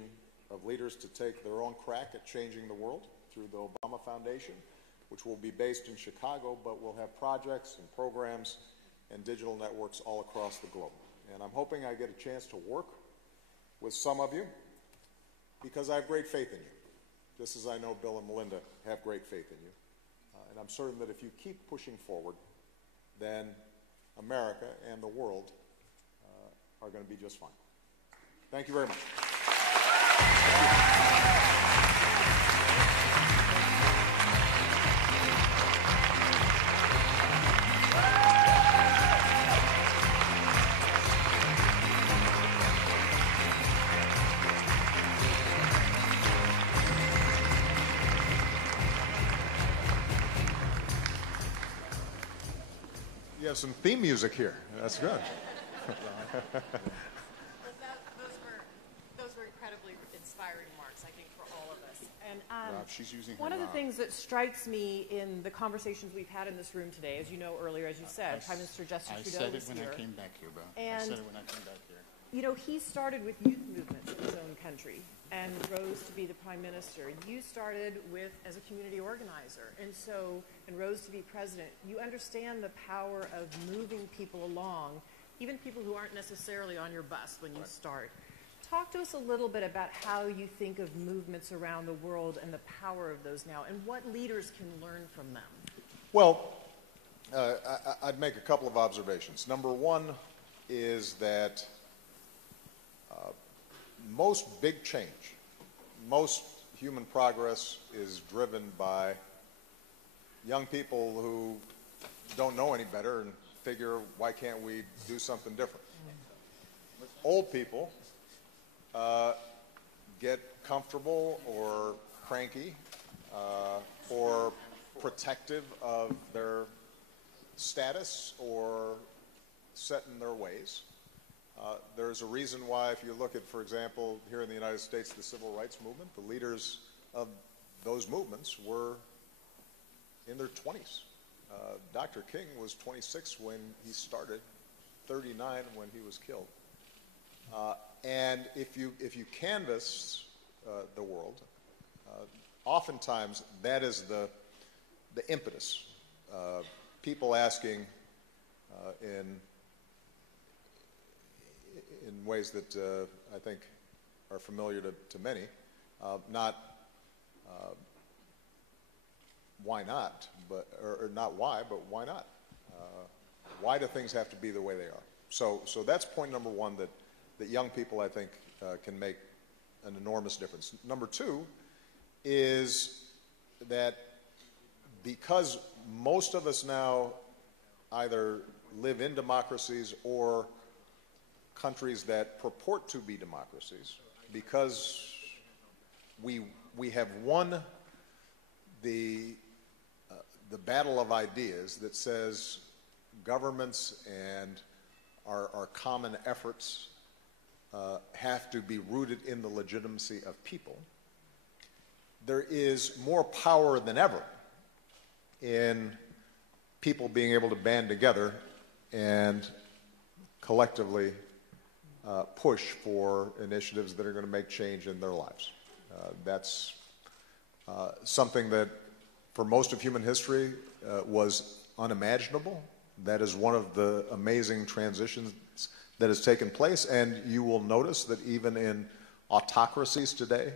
of leaders to take their own crack at changing the world through the Obama Foundation, which will be based in Chicago, but will have projects and programs and digital networks all across the globe. And I'm hoping I get a chance to work with some of you because I have great faith in you, just as I know Bill and Melinda have great faith in you. And I'm certain that if you keep pushing forward, then America and the world are going to be just fine. Thank you very much. You have some theme music here. That's good. Those were incredibly inspiring remarks, I think, for all of us. And she's using one of the things that strikes me in the conversations we've had in this room today, as you know earlier, as you said, Prime Minister Justin Trudeau was here. I said it when I came back here, Bill. And, I said it when I came back here. You know, he started with youth movements in his own country and rose to be the Prime Minister. You started as a community organizer and rose to be president. You understand the power of moving people along, even people who aren't necessarily on your bus when you start. Talk to us a little bit about how you think of movements around the world and the power of those now, and what leaders can learn from them. Well, I'd make a couple of observations. Number one is that most big change, most human progress is driven by young people who don't know any better and figure, why can't we do something different? Old people get comfortable or cranky or protective of their status or set in their ways. There's a reason why, if you look at, for example, here in the United States, the civil rights movement, the leaders of those movements were in their 20s. Dr. King was 26 when he started, 39 when he was killed. And if you canvass the world, oftentimes that is the impetus. People asking in ways that I think are familiar to many, not why not, or not why, but why not? Why do things have to be the way they are? So that's point number one, that young people, I think, can make an enormous difference. Number two is that because most of us now either live in democracies or countries that purport to be democracies, because we have won the battle of ideas that says governments and our common efforts have to be rooted in the legitimacy of people. There is more power than ever in people being able to band together and collectively push for initiatives that are going to make change in their lives. That's something that, for most of human history, was unimaginable. That is one of the amazing transitions that has taken place, and you will notice that even in autocracies today,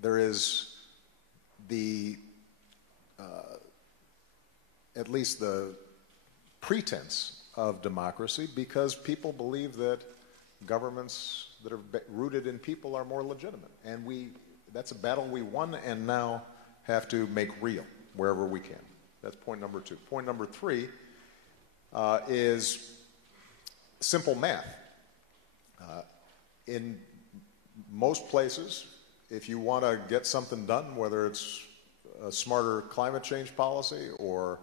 there is at least the pretense of democracy, because people believe that governments that are rooted in people are more legitimate. And that's a battle we won and now have to make real wherever we can. That's point number two. Point number three is simple math. In most places, if you want to get something done, whether it's a smarter climate change policy or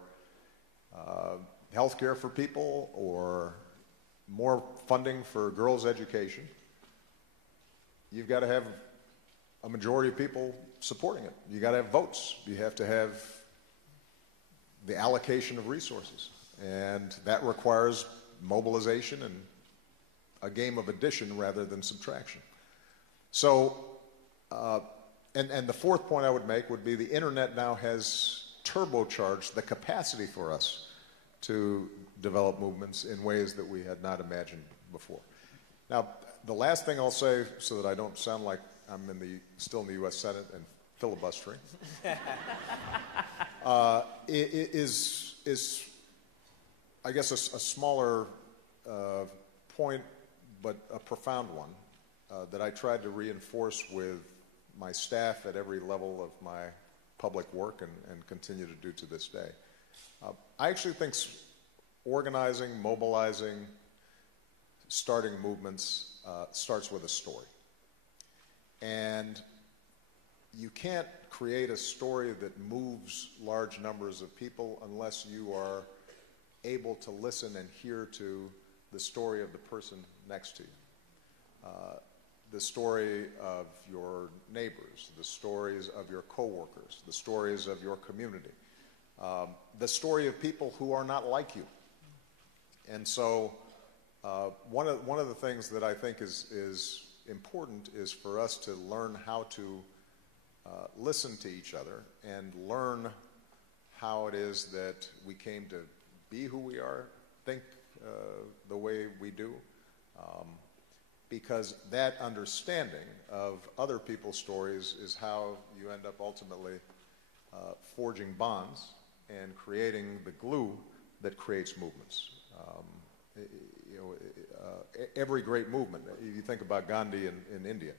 health care for people or more funding for girls' education, you've got to have a majority of people supporting it. You got to have votes. You have to have the allocation of resources. And that requires mobilization and a game of addition rather than subtraction. So And the fourth point I would make would be the internet now has turbocharged the capacity for us to develop movements in ways that we had not imagined before. Now, the last thing I'll say, so that I don't sound like I'm still in the U.S. Senate and filibustering, is I guess a smaller point, but a profound one that I tried to reinforce with my staff at every level of my public work and continue to do to this day. I actually think organizing, mobilizing, starting movements starts with a story. And you can't create a story that moves large numbers of people unless you are able to listen and hear to the story of the person next to you. The story of your neighbors, the stories of your coworkers, the stories of your community, the story of people who are not like you. And so one of the things that I think is important is for us to learn how to listen to each other and learn how it is that we came to be who we are, think the way we do, because that understanding of other people's stories is how you end up ultimately forging bonds and creating the glue that creates movements. Every great movement, you think about Gandhi in India,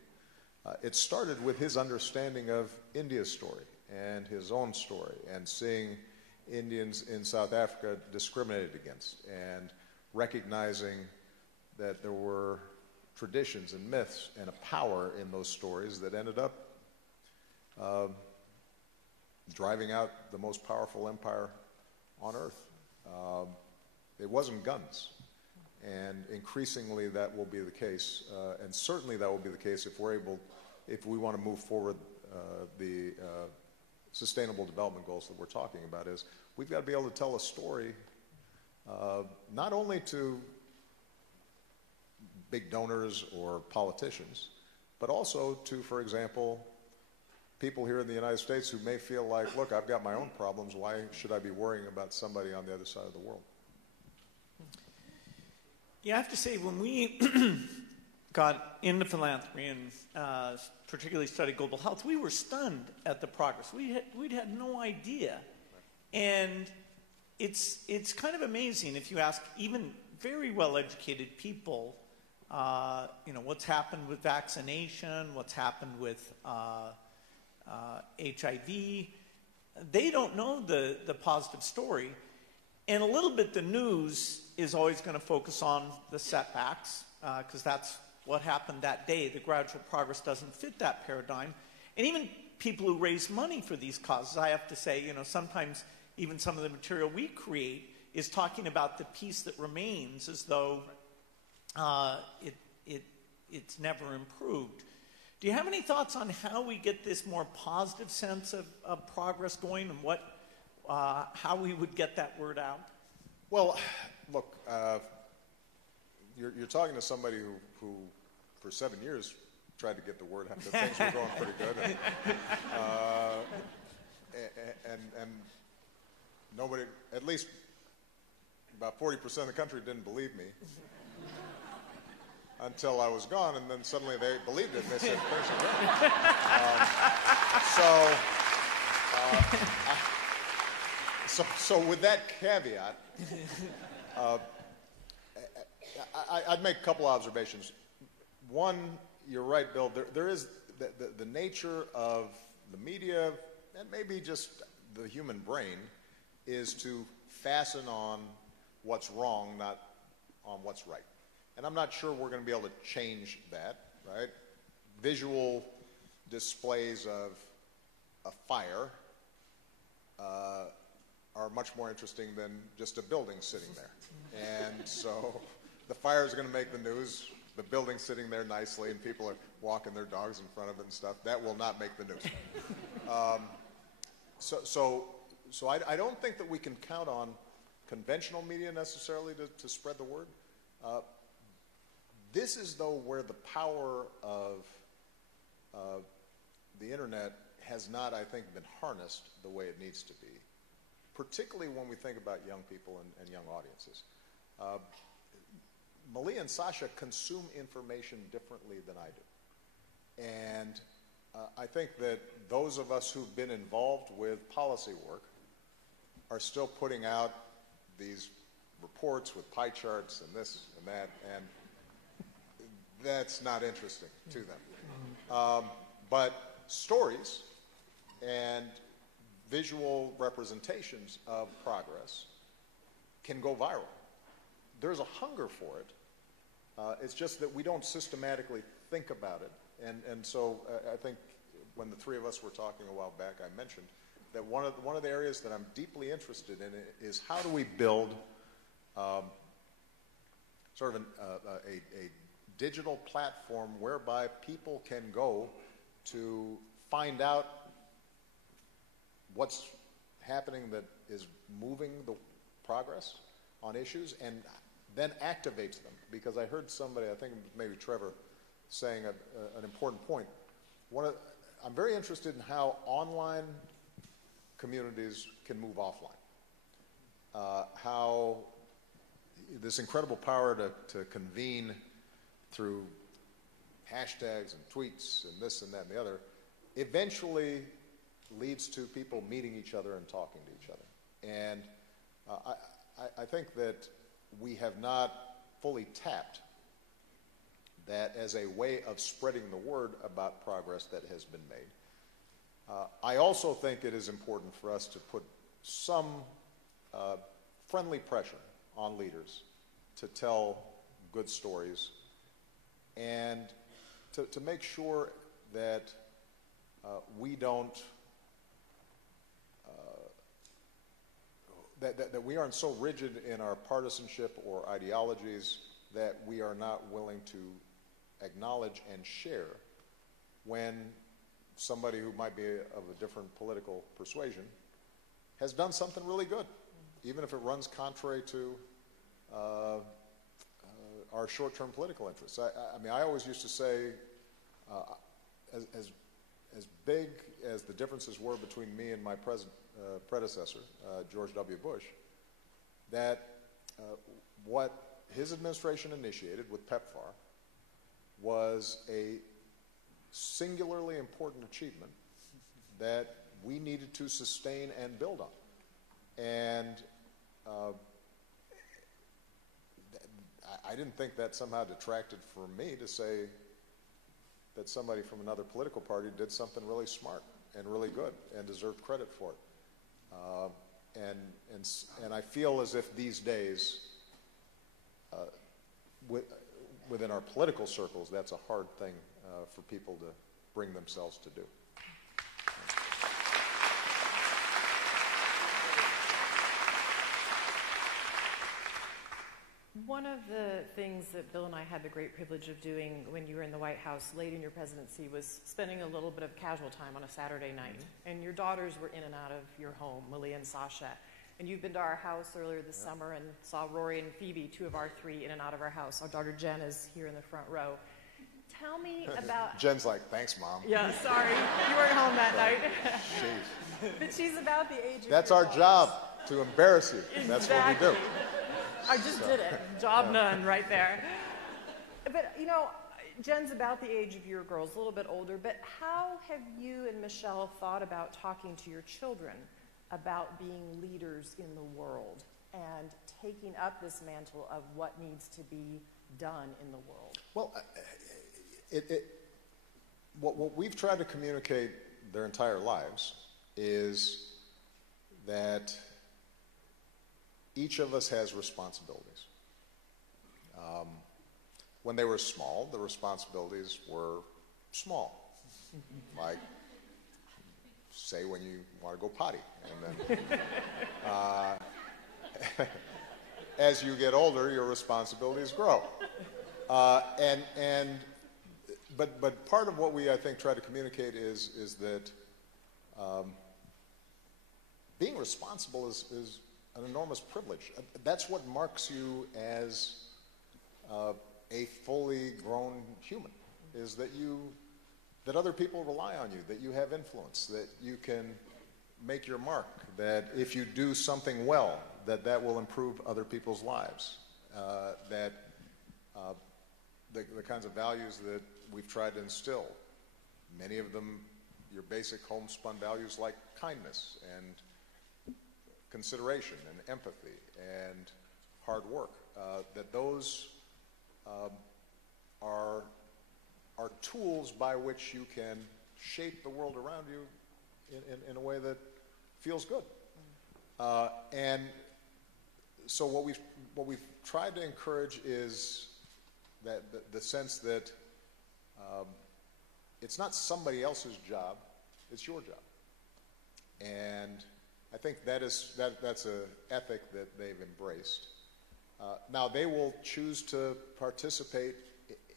it started with his understanding of India's story and his own story, and seeing Indians in South Africa discriminated against, and recognizing that there were traditions and myths and a power in those stories that ended up driving out the most powerful empire on earth. It wasn't guns. And increasingly that will be the case, and certainly that will be the case if we want to move forward the sustainable development goals that we're talking about. Is we've got to be able to tell a story not only to big donors or politicians, but also to, for example, people here in the United States who may feel like, look, I've got my own problems, why should I be worrying about somebody on the other side of the world? Yeah, I have to say, when we got into philanthropy and particularly studied global health, we were stunned at the progress. We'd had no idea. And it's kind of amazing if you ask even very well-educated people, what's happened with vaccination, what's happened with HIV. They don't know the positive story. And a little bit the news is always going to focus on the setbacks, because that's what happened that day. The gradual progress doesn't fit that paradigm. And even people who raise money for these causes, I have to say, sometimes even some of the material we create is talking about the piece that remains as though it's never improved. Do you have any thoughts on how we get this more positive sense of progress going, and how we would get that word out? Well, look, you're talking to somebody who for 7 years tried to get the word out that things were going pretty good, and nobody, at least about 40% of the country, didn't believe me until I was gone, and then suddenly they believed it and they said, so with that caveat, I'd make a couple observations. One, you're right, Bill, there is the nature of the media, and maybe just the human brain, is to fasten on what's wrong, not on what's right. And I'm not sure we're going to be able to change that, right? Visual displays of a fire are much more interesting than just a building sitting there. And so the fire is going to make the news. The building sitting there nicely and people are walking their dogs in front of it and stuff, that will not make the news. So I don't think that we can count on conventional media necessarily to spread the word. This is, though, where the power of the internet has not, I think, been harnessed the way it needs to be, particularly when we think about young people and young audiences. Malia and Sasha consume information differently than I do. And I think that those of us who've been involved with policy work are still putting out these reports with pie charts and this and that, and that's not interesting to them. But stories and visual representations of progress can go viral. There's a hunger for it. It's just that we don't systematically think about it. And so I think when the three of us were talking a while back, I mentioned that one of the areas that I'm deeply interested in is how do we build sort of a digital platform whereby people can go to find out what's happening that is moving the progress on issues and then activates them. Because I heard somebody, I think maybe Trevor, saying an important point. I'm very interested in how online communities can move offline. How this incredible power to convene through hashtags and tweets and this and that and the other eventually leads to people meeting each other and talking to each other. And I think that we have not fully tapped that as a way of spreading the word about progress that has been made. I also think it is important for us to put some friendly pressure on leaders to tell good stories and to make sure that we don't that we aren't so rigid in our partisanship or ideologies that we are not willing to acknowledge and share when somebody who might be of a different political persuasion has done something really good, even if it runs contrary to our short-term political interests. I mean, I always used to say, as big as the differences were between me and my predecessor, George W. Bush, that what his administration initiated with PEPFAR was a singularly important achievement that we needed to sustain and build on. And I didn't think that somehow detracted from me to say that somebody from another political party did something really smart and really good and deserved credit for it. And I feel as if these days, within our political circles, that's a hard thing for people to bring themselves to do. One of the things that Bill and I had the great privilege of doing when you were in the White House late in your presidency was spending a little bit of casual time on a Saturday night. And your daughters were in and out of your home, Malia and Sasha. And you've been to our house earlier this summer and saw Rory and Phoebe, two of our three, in and out of our house. Our daughter Jen is here in the front row. Tell me about... Jen's like, thanks, Mom. Yeah, sorry. You weren't home that night. Jeez. But she's about the age of That's your our daughters. job, to embarrass you. Exactly. That's what we do. I just did it. Job done right there. But, you know, Jen's about the age of your girls, a little bit older, but how have you and Michelle thought about talking to your children about being leaders in the world and taking up this mantle of what needs to be done in the world? Well, what we've tried to communicate their entire lives is that each of us has responsibilities. When they were small, the responsibilities were small. Like, say when you want to go potty. And then, as you get older, your responsibilities grow. But part of what we, I think, try to communicate is that being responsible is an enormous privilege. That's what marks you as a fully grown human, is that you that other people rely on you, that you have influence, that you can make your mark, that if you do something well, that will improve other people's lives, that the kinds of values that we've tried to instill, many of them your basic homespun values like kindness and consideration and empathy and hard work, that those are tools by which you can shape the world around you in a way that feels good. And so what we've tried to encourage is that the sense that it's not somebody else's job, it's your job. And I think that's an ethic that they've embraced. Now they will choose to participate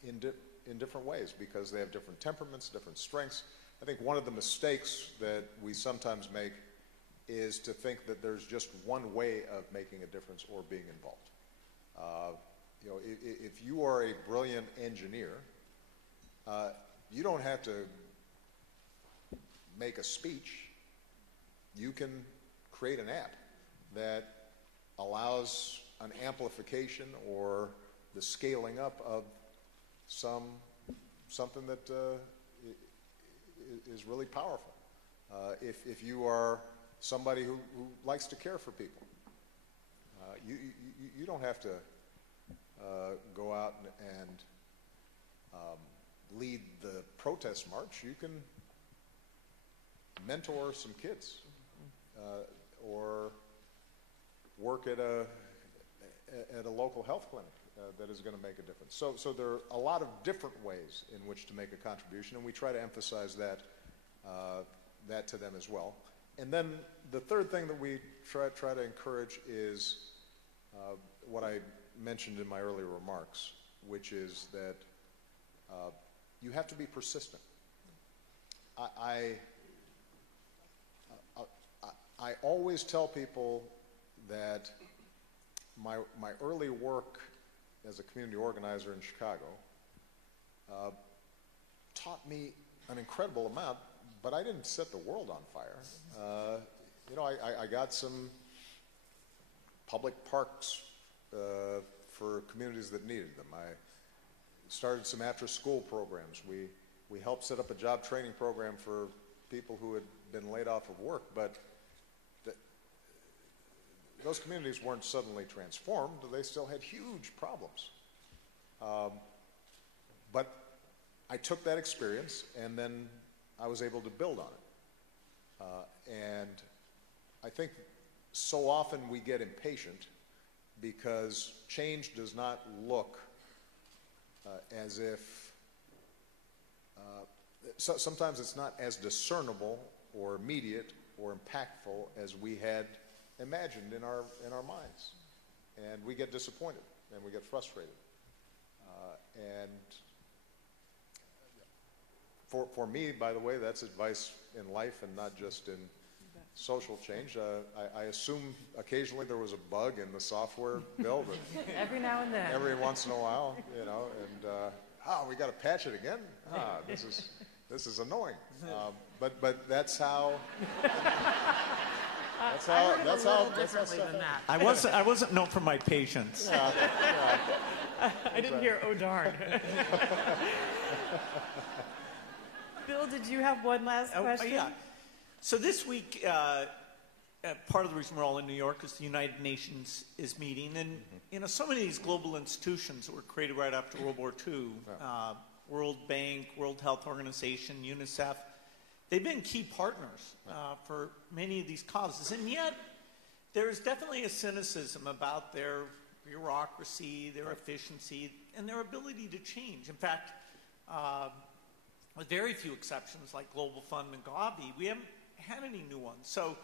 in different ways because they have different temperaments, different strengths. I think one of the mistakes that we sometimes make is to think that there's just one way of making a difference or being involved. You know, if you are a brilliant engineer, you don't have to make a speech. You can create an app that allows an amplification or the scaling up of something that is really powerful. If you are somebody who likes to care for people, you don't have to go out and lead the protest march. You can mentor some kids or work at a local health clinic that is going to make a difference. So there are a lot of different ways in which to make a contribution, and we try to emphasize that to them as well. And then the third thing that we try to encourage is what I mentioned in my earlier remarks, which is that you have to be persistent. I always tell people that my early work as a community organizer in Chicago taught me an incredible amount, but I didn't set the world on fire. You know, I got some public parks for communities that needed them. I started some after-school programs. We helped set up a job training program for people who had been laid off of work, but those communities weren't suddenly transformed. They still had huge problems. But I took that experience and then I was able to build on it. And I think so often we get impatient because change does not look as if sometimes it's not as discernible or immediate or impactful as we had imagined in our minds, and we get disappointed and we get frustrated. And for me, by the way, that's advice in life and not just in social change. I assume occasionally there was a bug in the software build. Every now and then. Every once in a while, you know, and we got to patch it again. This is annoying. But that's how. That's how differently than that. I wasn't known for my patience. I didn't hear, oh darn. Bill, did you have one last question? Yeah. So this week, part of the reason we're all in New York is the United Nations is meeting, and you know, so many of these global institutions that were created right after World War II, World Bank, World Health Organization, UNICEF, they've been key partners for many of these causes, and yet there's definitely a cynicism about their bureaucracy, their efficiency, and their ability to change. In fact, with very few exceptions like Global Fund and Gavi, we haven't had any new ones. So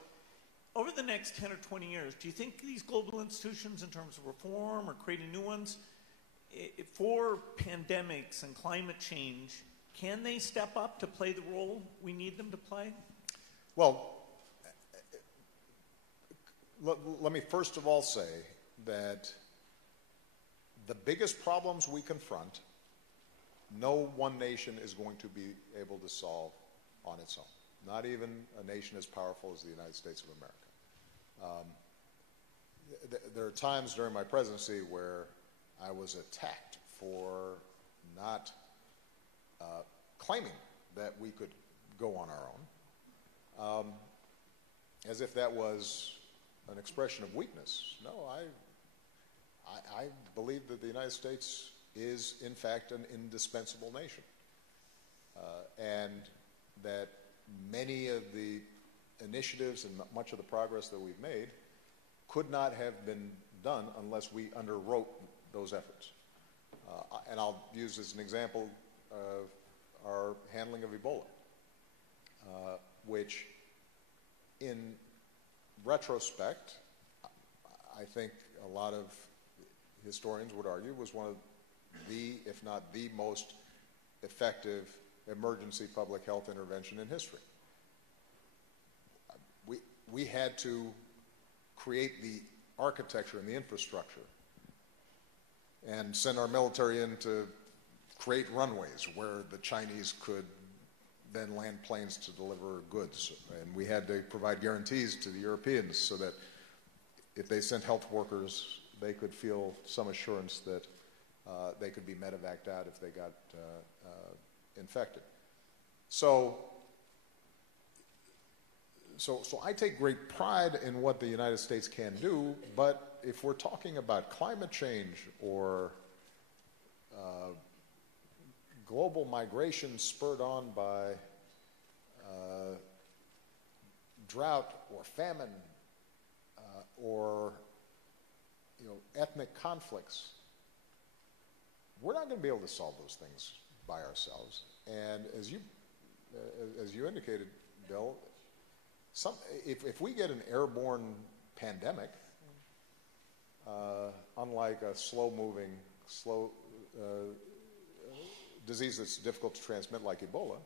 over the next 10 or 20 years, do you think these global institutions in terms of reform or creating new ones, for pandemics and climate change, can they step up to play the role we need them to play? Well, let me first of all say that the biggest problems we confront no one nation is going to be able to solve on its own, not even a nation as powerful as the United States of America. There are times during my presidency where I was attacked for not claiming that we could go on our own, as if that was an expression of weakness. No, I believe that the United States is, in fact, an indispensable nation, and that many of the initiatives and much of the progress that we've made could not have been done unless we underwrote those efforts. And I'll use as an example our handling of Ebola, which in retrospect, I think a lot of historians would argue was one of the, if not the most effective emergency public health intervention in history. We had to create the architecture and the infrastructure and send our military in to create runways where the Chinese could then land planes to deliver goods. And we had to provide guarantees to the Europeans so that if they sent health workers, they could feel some assurance that they could be medevaced out if they got infected. So I take great pride in what the United States can do, but if we're talking about climate change or global migration spurred on by drought or famine or ethnic conflicts, we're not going to be able to solve those things by ourselves. And as you indicated, Bill, if we get an airborne pandemic, unlike a slow-moving, disease that's difficult to transmit like Ebola,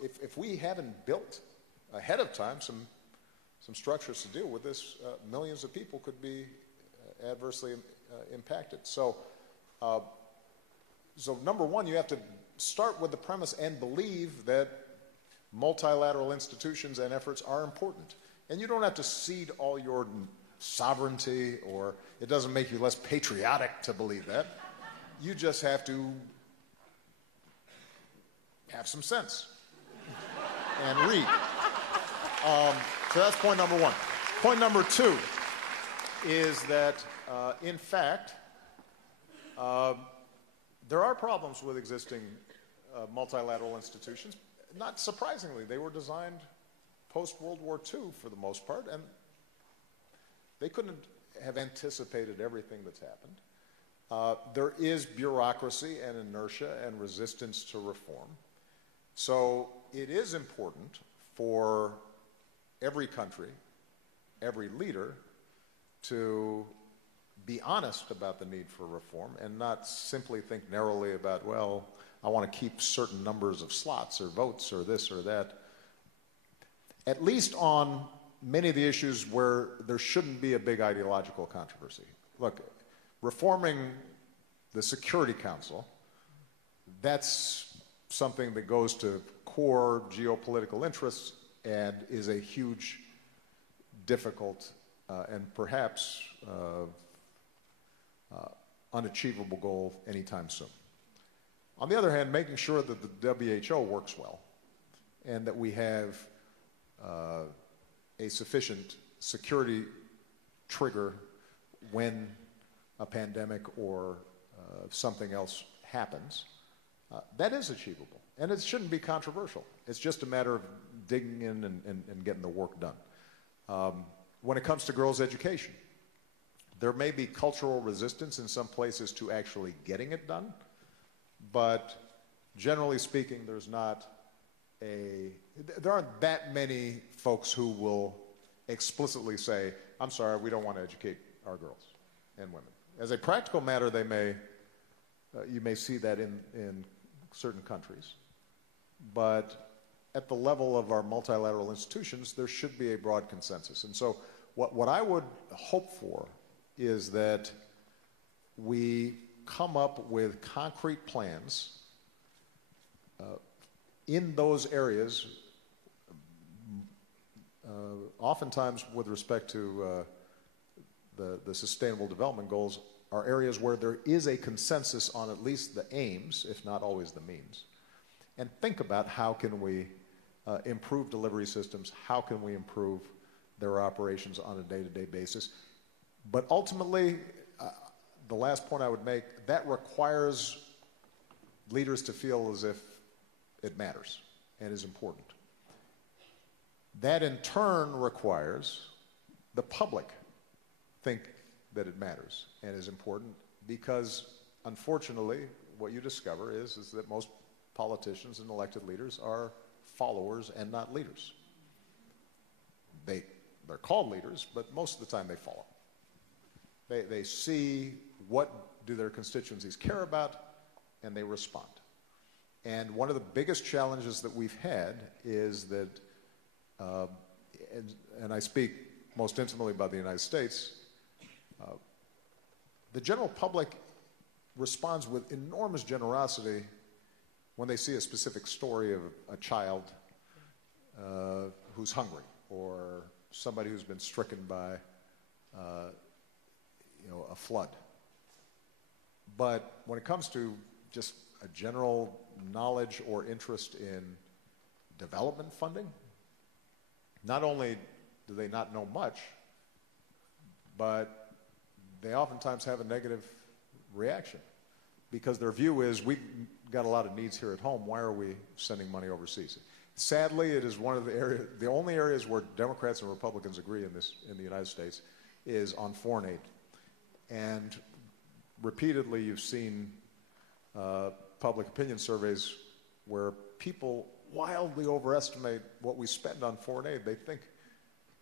if we haven't built ahead of time some structures to deal with this, millions of people could be adversely impacted. So number one, you have to start with the premise and believe that multilateral institutions and efforts are important. And you don't have to cede all your sovereignty, or it doesn't make you less patriotic to believe that. You just have to have some sense and read. So that's point number one. Point number two is that, in fact, there are problems with existing multilateral institutions. Not surprisingly, they were designed post-World War II for the most part, and they couldn't have anticipated everything that's happened. There is bureaucracy and inertia and resistance to reform. So it is important for every country, every leader, to be honest about the need for reform and not simply think narrowly about, well, I want to keep certain numbers of slots or votes or this or that. At least on many of the issues where there shouldn't be a big ideological controversy. Look, reforming the Security Council, that's something that goes to core geopolitical interests and is a huge, difficult, and perhaps unachievable goal anytime soon. On the other hand, making sure that the WHO works well and that we have a sufficient security trigger when a pandemic or something else happens, that is achievable. And it shouldn't be controversial. It's just a matter of digging in and getting the work done. When it comes to girls' education, there may be cultural resistance in some places to actually getting it done, but generally speaking, there aren't that many folks who will explicitly say, I'm sorry, we don't want to educate our girls and women. As a practical matter, you may see that in certain countries, but at the level of our multilateral institutions, there should be a broad consensus. And so what I would hope for is that we come up with concrete plans in those areas, oftentimes with respect to the Sustainable Development Goals, are areas where there is a consensus on at least the aims, if not always the means. And think about how can we improve delivery systems, how can we improve their operations on a day-to-day basis. But ultimately, the last point I would make, that requires leaders to feel as if it matters and is important. That in turn requires the public think that it matters and is important, because unfortunately what you discover is that most politicians and elected leaders are followers and not leaders. They're called leaders, but most of the time they follow. They see what do their constituencies care about, and they respond. And one of the biggest challenges that we've had is that, and I speak most intimately about the United States, the general public responds with enormous generosity when they see a specific story of a child who's hungry, or somebody who's been stricken by a flood. But when it comes to just a general knowledge or interest in development funding, not only do they not know much, but they oftentimes have a negative reaction, because their view is, we've got a lot of needs here at home, why are we sending money overseas? Sadly, it is one of the only areas where Democrats and Republicans agree in the United States is on foreign aid. And repeatedly you've seen public opinion surveys where people wildly overestimate what we spend on foreign aid. They think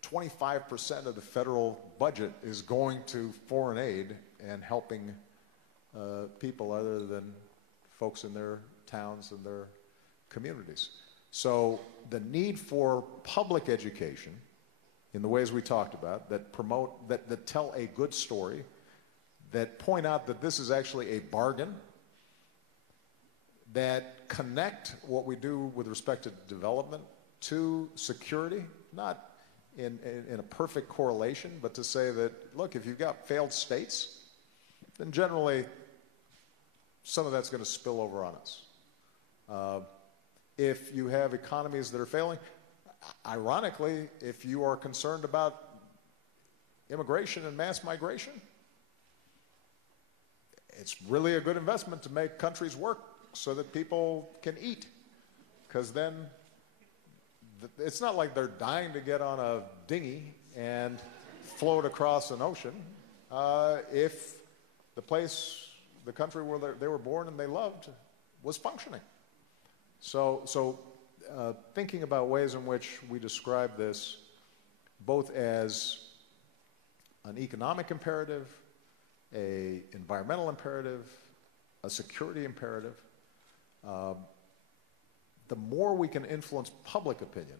25% of the federal budget is going to foreign aid and helping people other than folks in their towns and their communities. So the need for public education in the ways we talked about, that promote, that tell a good story, that point out that this is actually a bargain, that connect what we do with respect to development to security, not in a perfect correlation, but to say that, look, if you've got failed states, then generally some of that's going to spill over on us. If you have economies that are failing, ironically, if you are concerned about immigration and mass migration, it's really a good investment to make countries work so that people can eat, because then it's not like they're dying to get on a dinghy and float across an ocean. If the country where they were born and they loved was functioning. So thinking about ways in which we describe this both as an economic imperative, an environmental imperative, a security imperative, the more we can influence public opinion,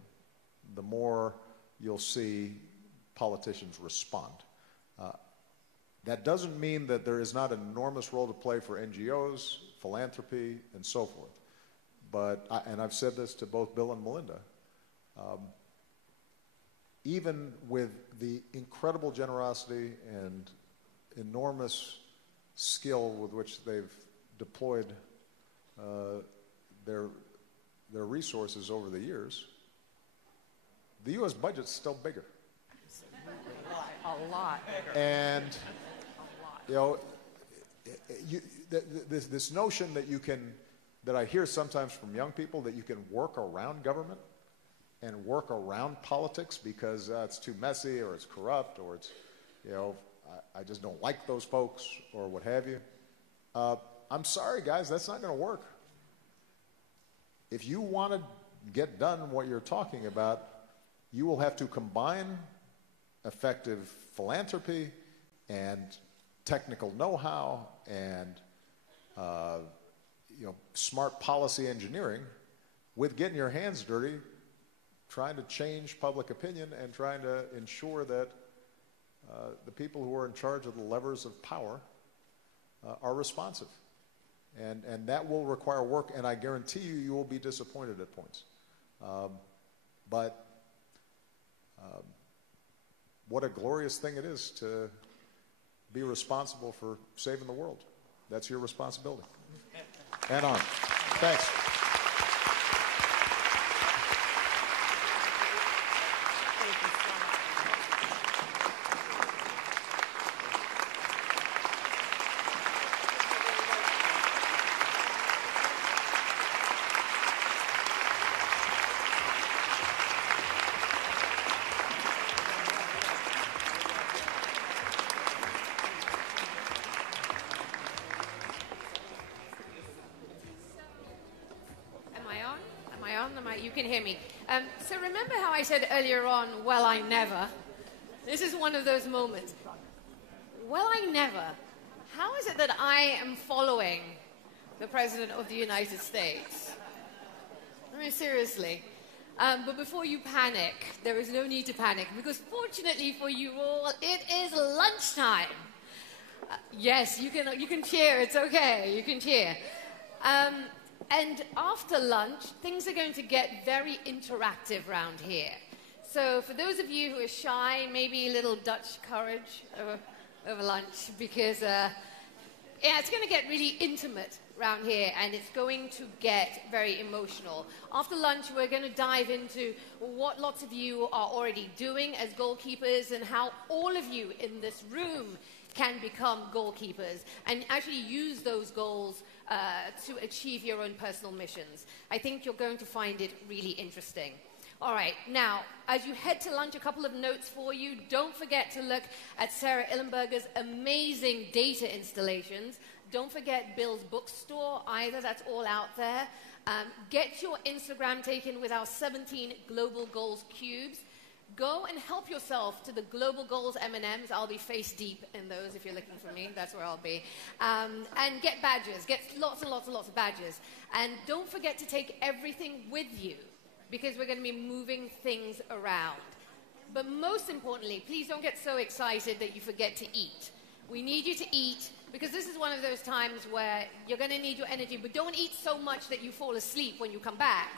the more you'll see politicians respond. That doesn't mean that there is not an enormous role to play for NGOs, philanthropy, and so forth. But, and I've said this to both Bill and Melinda, even with the incredible generosity and enormous skill with which they've deployed their resources over the years, the U.S. budget's still bigger. A lot bigger. And, you know, this notion that you can, that I hear sometimes from young people, that you can work around government and work around politics because it's too messy or it's corrupt or it's, you know, I just don't like those folks or what have you. I'm sorry, guys, that's not going to work. If you want to get done what you're talking about, you will have to combine effective philanthropy and technical know-how and smart policy engineering with getting your hands dirty, trying to change public opinion and trying to ensure that the people who are in charge of the levers of power are responsive. And that will require work, and I guarantee you, you will be disappointed at points. But what a glorious thing it is to be responsible for saving the world. That's your responsibility. And on. Thanks. You can hear me. So remember how I said earlier on, well, I never. This is one of those moments. Well, I never. How is it that I am following the President of the United States? I mean, seriously. But before you panic, there is no need to panic, because fortunately for you all, it is lunchtime. Yes, you can cheer. It's okay. You can cheer. And after lunch, things are going to get very interactive around here. So for those of you who are shy, maybe a little Dutch courage over lunch, because it's going to get really intimate around here, and it's going to get very emotional. After lunch, we're going to dive into what lots of you are already doing as goalkeepers, and how all of you in this room can become goalkeepers and actually use those goals to achieve your own personal missions. I think you're going to find it really interesting. All right, now, as you head to lunch, a couple of notes for you. Don't forget to look at Sarah Illenberger's amazing data installations. Don't forget Bill's bookstore either. That's all out there. Get your Instagram taken with our 17 Global Goals Cubes. Go and help yourself to the Global Goals M&Ms. I'll be face deep in those if you're looking for me. That's where I'll be. And get badges. Get lots and lots and lots of badges. And don't forget to take everything with you, because we're going to be moving things around. But most importantly, please don't get so excited that you forget to eat. We need you to eat, because this is one of those times where you're going to need your energy. But don't eat so much that you fall asleep when you come back.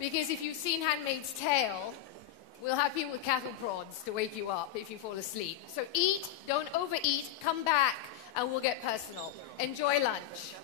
Because if you've seen Handmaid's Tale, we'll have people with cattle prods to wake you up if you fall asleep. So eat, don't overeat, come back, and we'll get personal. Enjoy lunch.